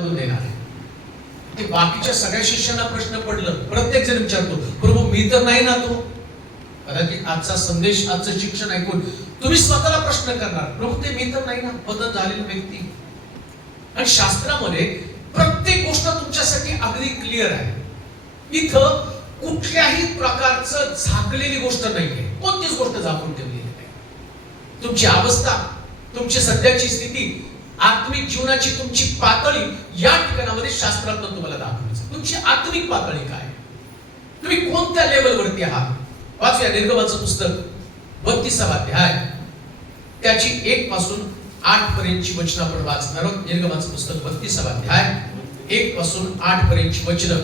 करून देणार आहे. ते बाकीच्या सगळ्या शिष्यांना प्रश्न पडलं, प्रत्येक जण विचारतो, प्रभू मी तर नाही ना तो. कदाचित आजचा संदेश, आजचं शिक्षण ऐकून तुम्ही स्वतःला प्रश्न करणार, प्रभू ते मी तर नाही ना, बदल झालेली व्यक्ती. आणि शास्त्रामध्ये प्रत्येक गोष्ट तुमच्यासाठी अगदी क्लिअर आहे. इथं कुठल्याही प्रकारचं झाकलेली गोष्ट नाहीये, कोणतीच गोष्ट झाकून ठेवलेली नाही. तुमची अवस्था, तुमची सध्याची स्थिती, आत्मिक जीवनाची तुमची पातळी या ठिकाणामध्ये शास्त्रातून तुम्हाला दाखवायचं. तुमची आत्मिक पातळी काय, तुम्ही कोणत्या लेवलवरती आहात. वाचूया निर्गमाचं पुस्तक 32वा अध्याय, त्याची 1 पासून 8 पर्यंतची वचनं आपण वाचणार आहोत. निर्गमाचं पुस्तक 32वा अध्याय 1 पासून 8 पर्यंतची वचनं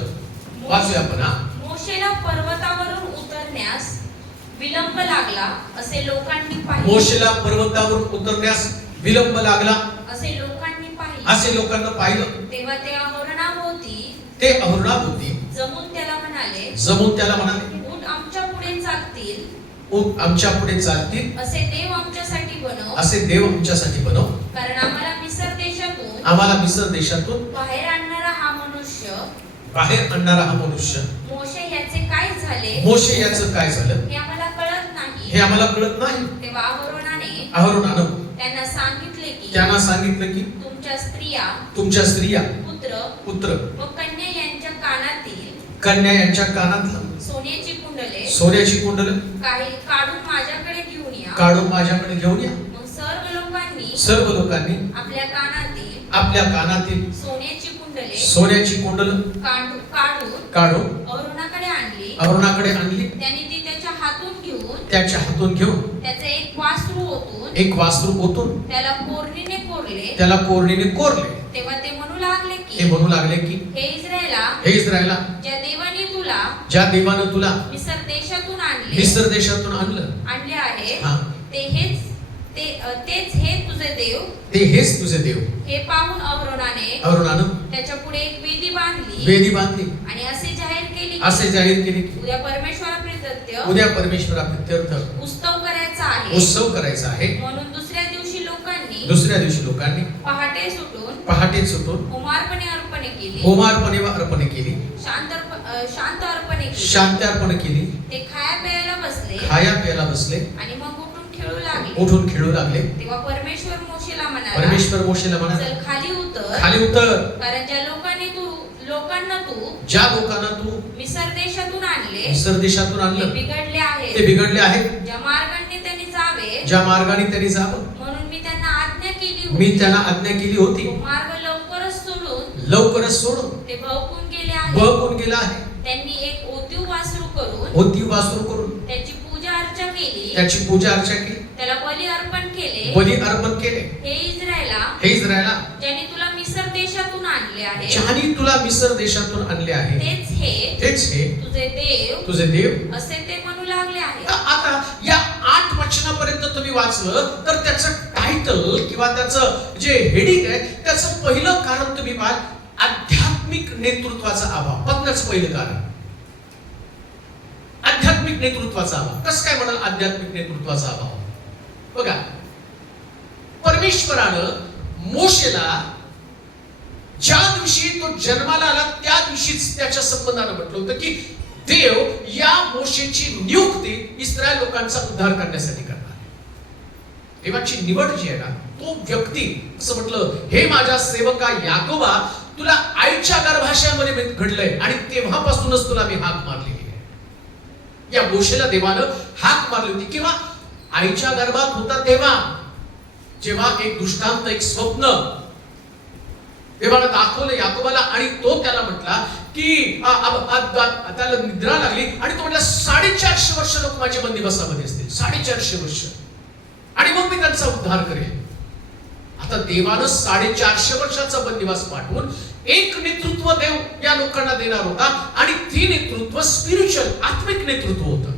वाचूया आपण. मोशेला पर्वतावरून उतरण्यास विलंब लागला असे लोकांनी पाहिले. मोशेला पर्वतावरून उतरण्यास विलंब लागला असे लोकांनी पाहिले. असे लोकांना पाहिलं. तेव्हा ते अहरोनाभोवती जमून त्याला म्हणाले, उठ आमच्या पुढे चालतील, उठ आमच्या पुढे चालतील, असे देव आमच्यासाठी बनव, कारण आम्हाला मिस्र देशातून बाहेर आणणारा हा मनुष्य. मोशे याचे काय झालं हे आम्हाला कळत नाही. तेव्हा अहरोनानं त्यांना सांगितलं की तुमच्या स्त्रिया पुत्र व कन्या यांच्या कानातलं सोन्याची कुंडले काढून माझ्याकडे घेऊन या. मग सर्व लोकांनी आपल्या कानातील सोन्याची कुंडलं काढून अहरोनाकडे आणली. त्यांनी ती त्याच्या हातून घेऊन त्याचे एक वासरू ओतून त्याला कोरणीने कोरले. तेव्हा ते म्हणू लागले की हे हे इस्रायला, ज्या देवानं तुला मिस्र देशातून आणले आहे, ते हेच तुझे देव. हे पाहून अहरोनानं त्याच्या पुढे एक वेदी बांधली आणि असे जाहीर केले की उद्या परमेश्वराप्रित्यर्थ उत्सव करायचा आहे. म्हणून दुसऱ्या दिवशी लोकांनी पहाटे सुटून होमार्पणे अर्पणे केली, शांत अर्पण केली. ते खाया प्यायला बसले आणि मग उठून खेळू लागले. तेव्हा परमेश्वर मोशेला म्हणाला, चल खाली उतर, कारण ज्या लोकांना तू मिस्र देशातून आणलं ते बिघडले आहेत. ज्या मार्गाने त्यांनी जावं म्हणून मी त्यांना आज्ञा केली होती. मार्ग लवकरच सोडून ते बहकून गेला आहे. त्यांनी एक ओतीव वासरू करून त्याची पूजा अर्चा केली. त्याला बली अर्पण केले. हे इस्रायला, ज्यांनी तुला मिस्र देशातून आणले आहे, तेच हे तुझे देव असे ते म्हणू लागले आहे. आता या 8 वचनापर्यंत तुम्ही वाचलं तर त्याचं टायटल किंवा त्याचं जे हेडिंग आहे, त्याचं पहिलं कारण तुम्ही पाहाल, आध्यात्मिक नेतृत्वाचा अभाव. बघण्याचं पहिलं कारण आध्यात्मिक नेतृत्वाचा अभाव. कसं काय म्हणाल आध्यात्मिक नेतृत्वाचा अभाव? बघा, परमेश्वरानं मोशेला ज्या दिवशी तो जन्माला आला त्या दिवशीच त्याच्या संबंधानं म्हटलं होतं की देव या मोशेची नियुक्ती इस्रायल लोकांचा उद्धार करण्यासाठी करणार. देवाची निवड जी आहे ना, तो व्यक्ती असं म्हटलं, हे माझ्या सेवका याकोबा, तुला आईच्या गर्भाशयामध्ये घडलंय आणि तेव्हापासूनच तुला मी हाक मारलेली आहे. या मोशेला देवानं हाक मारली होती. किंवा आईच्या गर्भात होता तेव्हा, जेव्हा एक दृष्टांत, एक स्वप्न देवानं दाखवलं याकोबाला आणि तो त्याला म्हटला की त्याला निद्रा लागली आणि तो म्हटला 450 वर्ष लोक माझ्या बंदिवासामध्ये असतील, 450 वर्ष, आणि मग मी त्यांचा उद्धार करेन. आता देवानं 450 वर्षाचा बंदिवास पाठवून एक नेतृत्व देव या लोकांना देणार होता आणि ती नेतृत्व स्पिरिच्युअल, आत्मिक नेतृत्व होतं.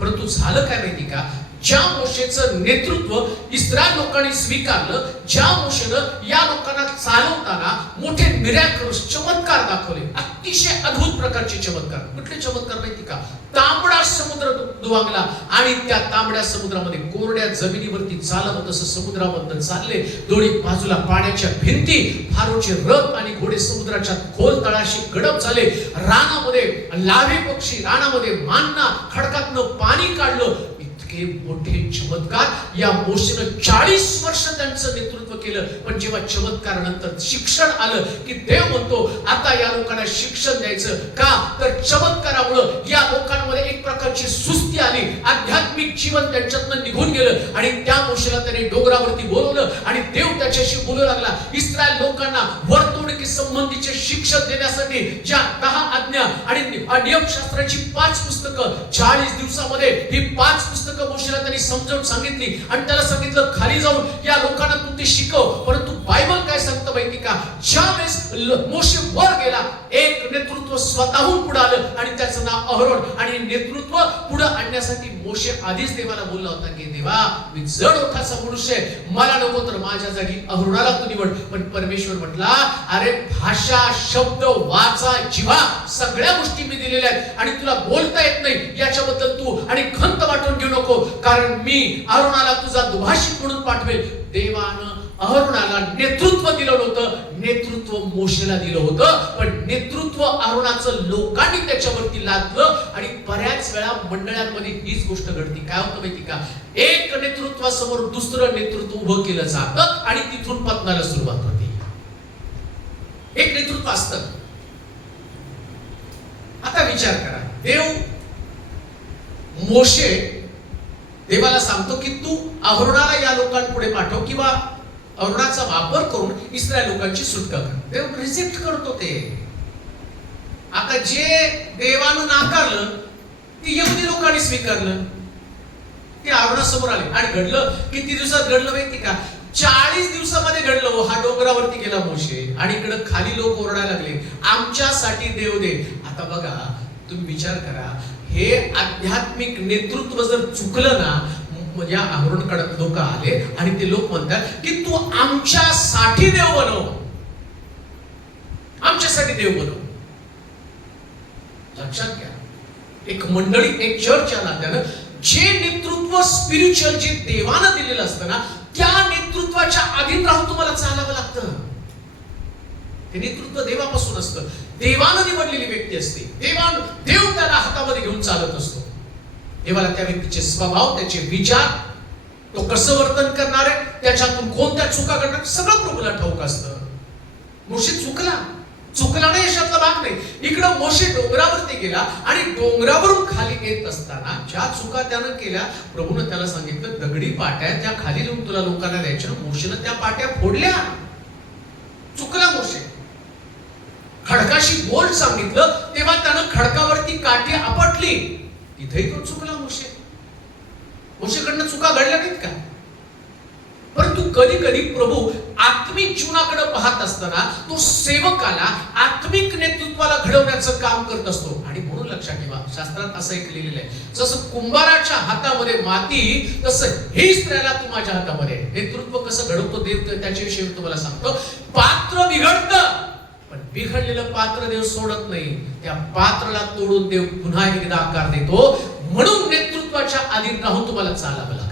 परंतु झालं काय माहिती का, ज्या मोशेचं नेतृत्व इस्रायल लोकांनी स्वीकारलं, ज्या मोशेनं या लोकांना चालवताना मोठे मिरॅकल्स, चमत्कार दाखवले, अतिशय अद्भुत प्रकारचे चमत्कार. कुठले चमत्कार माहिती का? तांबडा समुद्र दुवांगला आणि त्या तांबड्या समुद्रामध्ये कोरड्या जमिनीवरती चालत तसं समुद्रामधून चालले. दोन्ही बाजूला पाण्याच्या भिंती, फारोचे रथ आणि घोडे समुद्राच्या खोल तळाशी गडप झाले. रानामध्ये लावे पक्षी, रानामध्ये मान्ना, खडकातनं पाणी काढलं. इतके मोठे चमत्कार या मोशेनं 40 वर्ष त्यांचं नेतृत्व केलं. पण जेव्हा चमत्कारानंतर शिक्षण आलं की देव म्हणतो आता या लोकांना शिक्षण द्यायचं. का तर चमत्कारामुळे या लोकांमध्ये एक प्रकारची सुस्ती आली, आध्यात्मिक जीवन त्यांच्यातनं निघून गेलं. आणि त्या मोशेला त्याने डोंगरावरती बोलवलं आणि देव त्याच्याशी बोलू लागला. इस्रायल लोकांना वर्तणुकी संबंधीचे शिक्षण देण्यासाठी ज्या 10 आज्ञा आणि नियमशास्त्राची 5 पुस्तकं 40 दिवसामध्ये ही 5 पुस्तकं मोशेला त्यांनी समजावून सांगितली. आणि त्याला सांगितलं खाली जाऊन या लोकांना तू ते शिकव. परंतु बायबल काय सांगतं माहिती का, ज्यावेळेस मोशे वर गेला एक नेतृत्व स्वतःहून पुढे आलं आणि त्याचं नाव अहरोन. आणि नेतृत्व पुढे आणण्यासाठी मोशे आधीच देवाला बोलला होता की देवा मी जड ओठाचा मनुष्य आहे, मला नको तर माझ्या जागी अहरोनाला तू निवड. पण परमेश्वर म्हटला अरे भाषा, शब्द, वाचा, जिव्हा सगळ्या गोष्टी मी दिलेल्या आहेत आणि तुला बोलता येत नाही याच्याबद्दल तू आणि खंत वाटून घेऊ नको, कारण मी अहरोनाला तुझा दुभाषिक म्हणून पाठवेल. देवानं अहरोनाला नेतृत्व दिलं होतं, नेतृत्व मोशेला दिलं होतं. पण नेतृत्व अहरोनाचं लोकांनी त्याच्यावरती लादलं. आणि बऱ्याच वेळा मंडळांमध्ये हीच गोष्ट घडती. काय होतं माहिती का, एक नेतृत्वासमोर दुसरं नेतृत्व उभं केलं जातं आणि तिथून पतनाला सुरुवात होते. एक नेतृत्व असतं. आता विचार करा, देव मोशे देवाला सांगतो की तू अहरोनाला या लोकांपुढे पाठव किंवा अहरोनाचा वापर करून इस्रायल लोकांची सुटका कर. देव रिजेक्ट करतो ते. आता जे देवानं नाकारलं ते यहुदी लोकांनी स्वीकारलं. ते अहरोनासमोर आले आणि घडलं. किती दिवसात घडलं माहिती का, 40 दिवसामध्ये घडलं. हा डोंगरावरती गेला मोशे आणि इकडे खाली लोक ओरडायला लागले आमच्यासाठी देव दे. आता बघा तुम्ही विचार करा, हे आध्यात्मिक नेतृत्व जर चुकलं ना, या अहरोनकडे लोक आले आणि ते लोक म्हणतात की तू आमच्यासाठी देव बनव, आमच्यासाठी देव बनव. लक्षात घ्या, एक मंडळी, एक चर्च या नात्यानं जे नेतृत्व स्पिरिच्युअल जे देवानं दिलेलं असतं ना, त्या नेतृत्वाच्या अधीन राहून तुम्हाला चालावं लागतं. ते नेतृत्व देवापासून असतं. देवानं निवडलेली व्यक्ती असते. देव त्याला हातामध्ये घेऊन चालत असतो. देवाला त्या व्यक्तीचे स्वभाव, त्याचे विचार, तो कसं वर्तन करणार आहे, त्याच्यातून कोणत्या चुका करणार, सगळं प्रभूला ठाऊक असतं. मोशे चुकला नाही यशातला भाग नाही. इकडं मोशे डोंगरावरती गेला आणि डोंगरावरून खाली येत असताना ज्या चुका त्यानं केल्या, प्रभूनं त्याला सांगितलं दगडी पाट्या त्या खाली येऊन तुला लोकांना द्यायच्या. मोशेनं त्या पाट्या फोडल्या. चुकला मोशे. खडकाशी बोल सांगितलं तेव्हा त्यानं खडकावरती काठी आपटली. तिथेही तो चुकला मोशे. मोशेकडनं चुका घडल्या नाहीत का? परंतु कधी कधी प्रभू आत्मिक जीवनाकडे पाहत असताना तो सेवकाला आत्मिक नेतृत्वाला घडवण्याचं काम करत असतो. आणि म्हणून लक्षात ठेवा, शास्त्रात असं एक लिहिलेलं आहे, जसं कुंभाराच्या हातामध्ये माती तसं हे इस्रायला तू माझ्या हातामध्ये. नेतृत्व कसं घडवतो देव त्याच्याविषयी तुम्हाला सांगतो. पात्र बिघडतं पण बिघडलेलं पात्र देव सोडत नाही. त्या पात्राला तोडून देव पुन्हा एकदा आकार देतो. म्हणून नेतृत्वाच्या अधीन राहून तुम्हाला चालावं लागतं.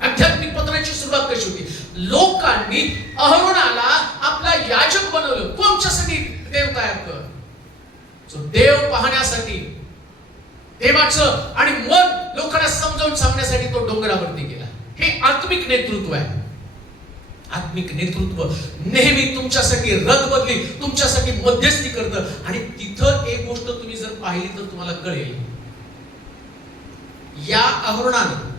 आध्यात्मिक पत्राची सुरुवात कशी होती, लोकांनी अहरोनाला आपला याजक बनवलं. तू आमच्यासाठी देव तयार कर. देव पाहण्यासाठी, देवाचं आणि मन लोकांना समजावून सांगण्यासाठी तो डोंगरावरती गेला. हे आत्मिक नेतृत्व आहे. आत्मिक नेतृत्व नेहमी तुमच्यासाठी रथ बदली, तुमच्यासाठी मध्यस्थी करतं. आणि तिथं एक गोष्ट तुम्ही जर पाहिली तर तुम्हाला कळेल, या अहरोनानं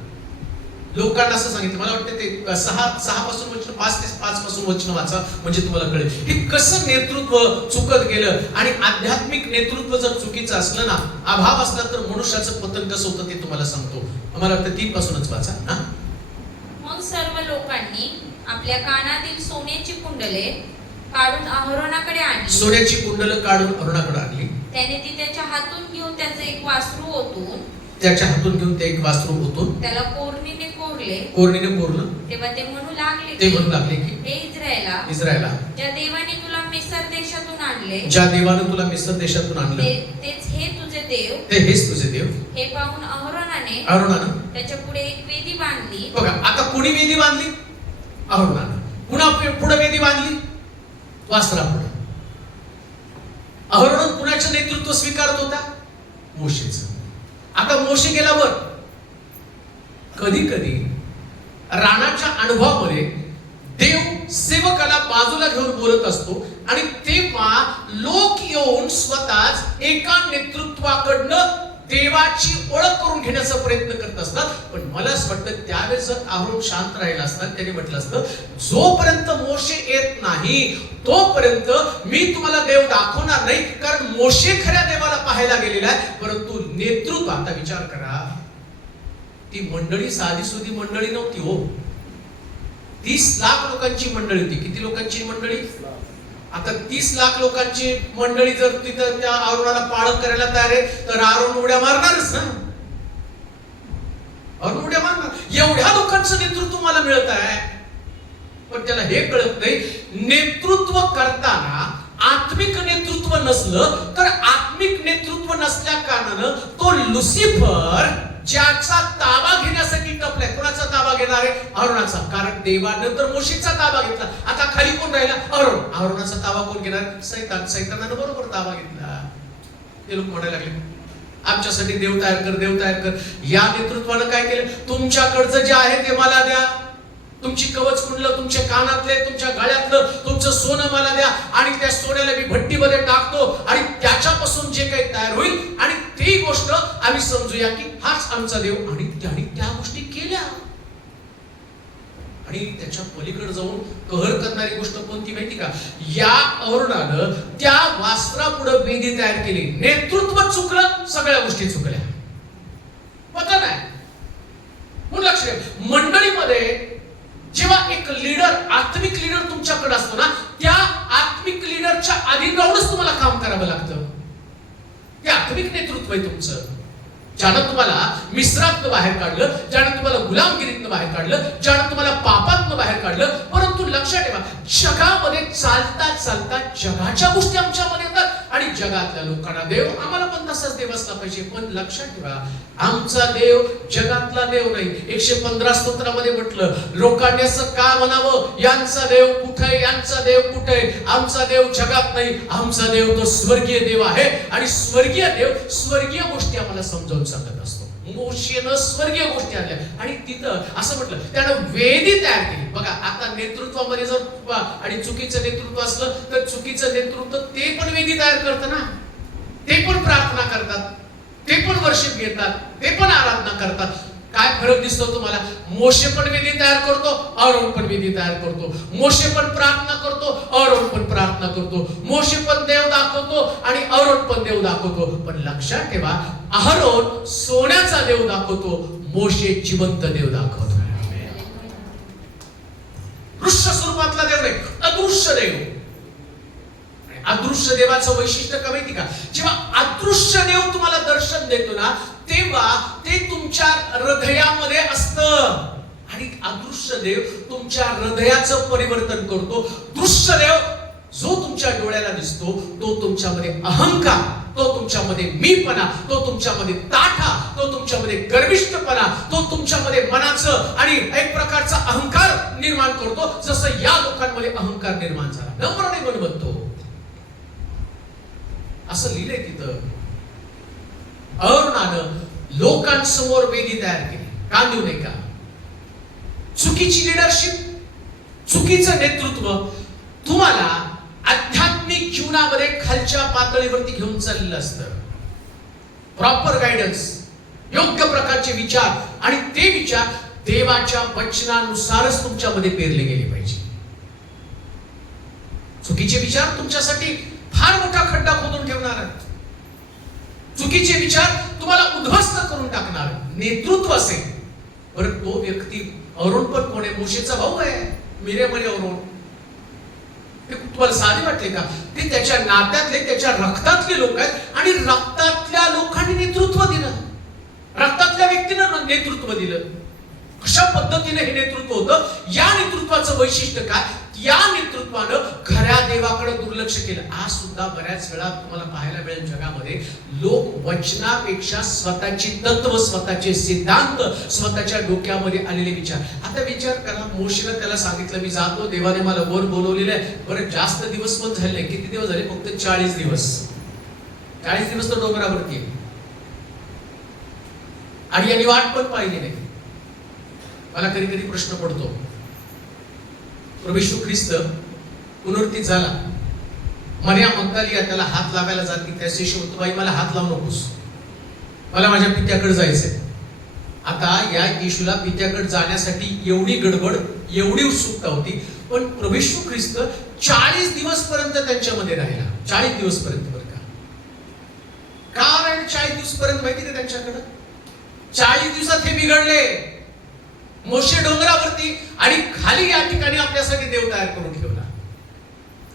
लोकांना असं सांगितलं, मला वाटतं ते 6 पासून वचन 5 ते 5 पासून वचन वाचा म्हणजे तुम्हाला कळेल हे कसं नेतृत्व चुकत गेलं. आणि आध्यात्मिक नेतृत्व जर चुकीचं असलं ना, अभाव असला तर मनुष्याचं पतन कसं होतं ते तुम्हाला सांगतो. मला वाटतं 3 पासूनच वाचा. मग सर्व लोकांनी आपल्या कानातील सोन्याची कुंडले काढून अहरोनाकडे आणली. सोन्याची कुंडलं काढून अहरोनाकडे आणली. त्याने ती त्याच्या हातून घेऊन त्याचं एक वासरू ओतून ते एक वासरू ओतून त्याला कोरणीने कोरले. तेव्हा ते म्हणू लागले की हे इस्रायला, ज्या देवाने तुला मिस्र देशातून आणले तेच हे तुझे देव, हेच तुझे देव. हे पाहून अहरोनानं त्याच्या पुढे एक वेदी बांधली. बघा, आता कोणी वेदी बांधली? अहरोनानं. पुन्हा पुढे वेदी बांधली वास्त्रापुढे. अहरोन कुणाचं नेतृत्व स्वीकारत होता? मोशेचं. आता मोशे गेल्यावर कधी कधी रानाच्या अनुभवामध्ये देव सेवकाला बाजूला घेऊन बोलत असतो आणि तेव्हा लोक येऊन स्वतःच एका नेतृत्वाकडनं देवाची ओळख करून घेण्याचा प्रयत्न करत असतात. पण मला असं वाटतं त्यावेळेस जर अहरोन शांत राहिला असता, त्याने म्हटलं असतं, जोपर्यंत मोशे येत नाही तोपर्यंत मी तुम्हाला देव दाखवणार नाही, कारण मोशे खऱ्या देवाला पाहायला गेलेला आहे. परंतु नेतृत्व, आता विचार करा, ती मंडळी साधी सुधी मंडळी नव्हती हो. 30 लाख लोकांची मंडळी होती. किती लोकांची मंडळी? आता 30 लाख लोकांची मंडळी जर तिथं त्या अहरोनाला पाळत करायला तयार आहे, तर अहरोन उड्या मारणारच ना. अहरोन उड्या मारणार. एवढ्या लोकांचं नेतृत्व मला मिळत आहे, पण त्याला हे कळत नाही, नेतृत्व करताना आत्मिक नेतृत्व नसलं तर आत्मिक नेतृत्व नसल्या कारणानं तो लुसिफर ज्याचा ताबा घेण्यासाठी टपलाय. कोणाचा ताबा घेणार आहे? अहरोनाचा. कारण देवानं तर मोशेचा ताबा घेतला. आता खाली कोण राहिला? अहरोन. अहरोनाचा ताबा कोण घेणार? सैतान. सैतानानं बरोबर ताबा घेतला. ते लोक म्हणायला लागले, आमच्यासाठी देव तयार कर, देव तयार कर. या नेतृत्वानं काय केलं? तुमच्याकडचं जे आहे ते मला द्या. तुमची कवच कुंडलं, तुमच्या कानातले, तुमच्या गळ्यातलं तुमचं सोनं मला द्या आणि त्या सोन्याला मी भट्टीमध्ये टाकतो आणि त्याच्यापासून जे काही तयार होईल आणि ती गोष्ट आम्ही समजूया की हाच आमचा देव. आणि त्याने त्या गोष्टी केल्या. आणि त्याच्या पलीकडे जाऊन कहर करणारी गोष्ट कोणती माहिती का? या अहरोनानं त्या वास्त्रापुढे वेदी तयार केली. नेतृत्व चुकलं, सगळ्या गोष्टी चुकल्या. पता नाही. म्हणून लक्ष द्या, मंडळीमध्ये जेव्हा एक लीडर, आत्मिक लीडर तुमच्याकडे असतो ना, त्या आत्मिक लीडरच्या अधीन राहूनच तुम्हाला काम करावं लागतं. ते आत्मिक नेतृत्व आहे तुमचं. ज्यानं तुम्हाला मिस्रातनं बाहेर काढलं, ज्यानं तुम्हाला गुलामगिरीतनं बाहेर काढलं, ज्यानं तुम्हाला पापातनं बाहेर काढलं. परंतु लक्षात ठेवा, जगामध्ये चालता चालता जगाच्या गोष्टी आमच्यामध्ये येतात आणि जगातल्या लोकांना देव, आम्हाला पण तसाच देव असला पाहिजे. पण लक्षात ठेवा, आमचा देव जगातला देव नाही. 115 स्तोत्रामध्ये म्हटलं, लोकांनी असं का म्हणावं, यांचा देव कुठे, यांचा देव कुठे? आमचा देव जगात नाही, आमचा देव तो स्वर्गीय देव आहे. आणि स्वर्गीय देव स्वर्गीय गोष्टी आम्हाला समजावून सांगत असतो. मोशेनं स्वर्गीय गोष्टी आणल्या आणि तिथं असं म्हटलं, त्यानं वेदी तयार केली. बघा, आता नेतृत्वामध्ये जर आणि चुकीचं नेतृत्व असलं तर चुकीचं नेतृत्व ते पण वेदी तयार करतं ना. ते पण प्रार्थना करतात, ते पण वर्शिप घेतात, ते पण आराधना करतात. काय फरक दिसतो तुम्हाला? मोशे पण वेदी तयार करतो, अहरोन पण वेदी तयार करतो. मोशे पण प्रार्थना करतो, अहरोन पण प्रार्थना करतो. मोशे पण देव दाखवतो आणि अहरोन पण देव दाखवतो. पण लक्षात ठेवा, अहरोन सोन्याचा देव दाखवतो, मोशे जिवंत देव दाखवतो. दृश्य स्वरूपातला देव नाही, अदृश्य देव. अदृश्य देवाचं वैशिष्ट्य काय माहिती का? जेव्हा अदृश्य देव तुम्हाला दर्शन देतो ना, तेव्हा ते तुमच्या हृदयामध्ये असतं. आणि अदृश्य देव तुमच्या हृदयाचं परिवर्तन करतो. दृश्य देव जो तुमच्या डोळ्याला दिसतो तो तुमच्यामध्ये अहंकार, तो तुमच्यामध्ये मीपणा, तो तुमच्यामध्ये ताठा, तो तुमच्यामध्ये गर्विष्ठपणा, तो तुमच्यामध्ये मनाचं आणि एक प्रकारचा अहंकार निर्माण करतो. जसं या लोकांमध्ये अहंकार निर्माण झाला. नम्र नाही मन बनतो, असं लिहिलंय तिथं. अहरोनानं लोकांसमोर वेदी तयार केली. कांदू नाही का? चुकीची लिडरशिप, चुकीचं नेतृत्व तुम्हाला आध्यात्मिक जीवनामध्ये खालच्या पातळीवरती घेऊन चाललेलं असतं. प्रॉपर गायडन्स, योग्य प्रकारचे विचार आणि ते विचार देवाच्या वचनानुसारच तुमच्यामध्ये पेरले गेले पाहिजे. चुकीचे विचार तुमच्यासाठी फार मोठा खड्डा खोदून ठेवणार आहेत. चुकीचे विचार तुम्हाला उद्ध्वस्त करून टाकणार. नेतृत्व असेल, बरं तो व्यक्ती, अहरोन पण कोण आहे? मोशेचा भाऊ आहे, मिरेमले अहरोन. ते तुम्हाला साधे वाटले का? ते त्याच्या नात्यातले, त्याच्या रक्तातले लोक आहेत आणि रक्तातल्या लोकांनी नेतृत्व दिलं. रक्तातल्या व्यक्तीनं नेतृत्व दिलं. कशा पद्धतीने हे नेतृत्व होतं? या नेतृत्वाचं वैशिष्ट्य काय? या नेतृत्वानं खऱ्या देवाकडे दुर्लक्ष केलं. आज सुद्धा बऱ्याच वेळा तुम्हाला पाहायला मिळेल जगामध्ये लोक वचनापेक्षा स्वतःची तत्व, स्वतःचे सिद्धांत, स्वतःच्या डोक्यामध्ये आलेले विचार. आता विचार करा, मोशेनं त्याला सांगितलं मी जातो, देवाने मला वर बोलवलेलं आहे. बरं जास्त दिवस पण झाले, किती दिवस झाले? फक्त 40 दिवस. 40 दिवस तर डोंगरावरती आहे आणि यांनी वाट पण पाहिली नाही. मला कधी कधी प्रश्न पडतो, प्रभू येशू ख्रिस्त पुनरुत्थित झाला, मरियम मग्दलिनी त्याला हात लावायला जाती, त्याचे म्हणतो बाई मला हात लावू नकोस, मला माझ्या पित्याकडे जायचंय. आता या येशूला पित्याकडे जाण्यासाठी एवढी गडबड, एवढी उत्सुकता होती, पण प्रभू येशू ख्रिस्त 40 दिवस पर्यंत त्यांच्यामध्ये राहिला. 40 दिवस पर्यंत. बरं का राहिले 40 दिवस पर्यंत माहिती का त्यांच्याकडे? 40 दिवसात हे बिघडले. मोशे डोंगरावरती आणि खाली या ठिकाणी आपल्यासाठी देव तयार करून ठेवला.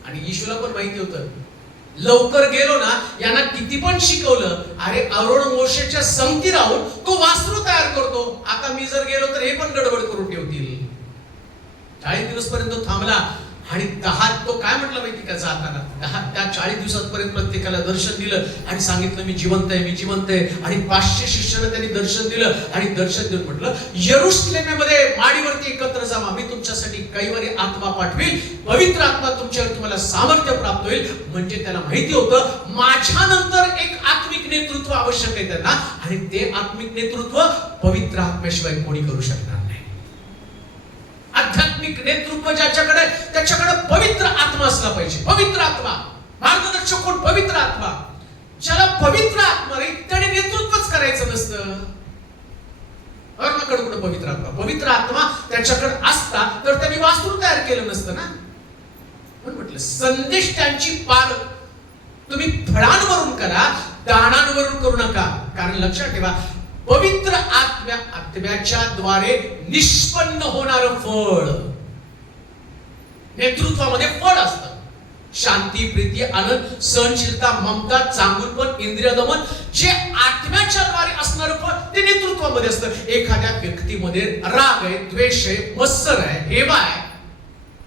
आणि येशूला पण माहिती होतं, लवकर गेलो ना यांना किती पण शिकवलं, अरे अरोण मोशेच्या संगती राहून तो वासरू तयार करतो, आता मी जर गेलो तर हे पण गडबड करून ठेवतील. 40 दिवस पर्यंत तो थांबला. आणि 10 तो काय म्हटलं माहिती का जाताना? 10 त्या 40 दिवसांपर्यंत प्रत्येकाला दर्शन दिलं आणि सांगितलं मी जिवंत आहे, मी जिवंत आहे. आणि 500 शिष्यांना त्यांनी दर्शन दिलं आणि दर्शन देऊन म्हटलं यरूशलेमेमध्ये माडीवरती एकत्र जावा, मी तुमच्यासाठी कैवारी आत्मा पाठवेल, पवित्र आत्मा तुमच्यावर तुम्हाला सामर्थ्य प्राप्त होईल. म्हणजे त्याला माहिती होतं माझ्यानंतर एक आत्मिक नेतृत्व आवश्यक आहे त्यांना, आणि ते आत्मिक नेतृत्व पवित्र आत्म्याशिवाय कोणी करू शकणार नाही. आध्यात्मिक नेतृत्व ज्याच्याकडे, त्याच्याकडे पवित्र आत्मा असला पाहिजे. पवित्र आत्मा, मार्गदर्शक कोण? पवित्र आत्मा. ज्याला पवित्र आत्मा नाही त्याने नेतृत्वच करायचं नसतं. अर्णाकडे कुठे पवित्र आत्मा? पवित्र आत्मा त्याच्याकडे असता तर त्यांनी वास्तू तयार केलं नसतं ना. पण म्हटलं संदेश त्यांची पार तुम्ही फळांवरून करा, दाणांवरून करू नका. कारण लक्षात ठेवा, पवित्र आत्म्याच्या द्वारे निष्पन्न होणार फळ, नेतृत्वामध्ये फळ असतं. शांती, प्रीती, आनंद, सहनशीलता, ममता, चांगुलपण, इंद्रिय दमन, जे आत्म्याच्या द्वारे असणार फळ ते नेतृत्वामध्ये असतं. एखाद्या व्यक्तीमध्ये राग आहे, द्वेष आहे, मत्सर आहे, हेवा आहे,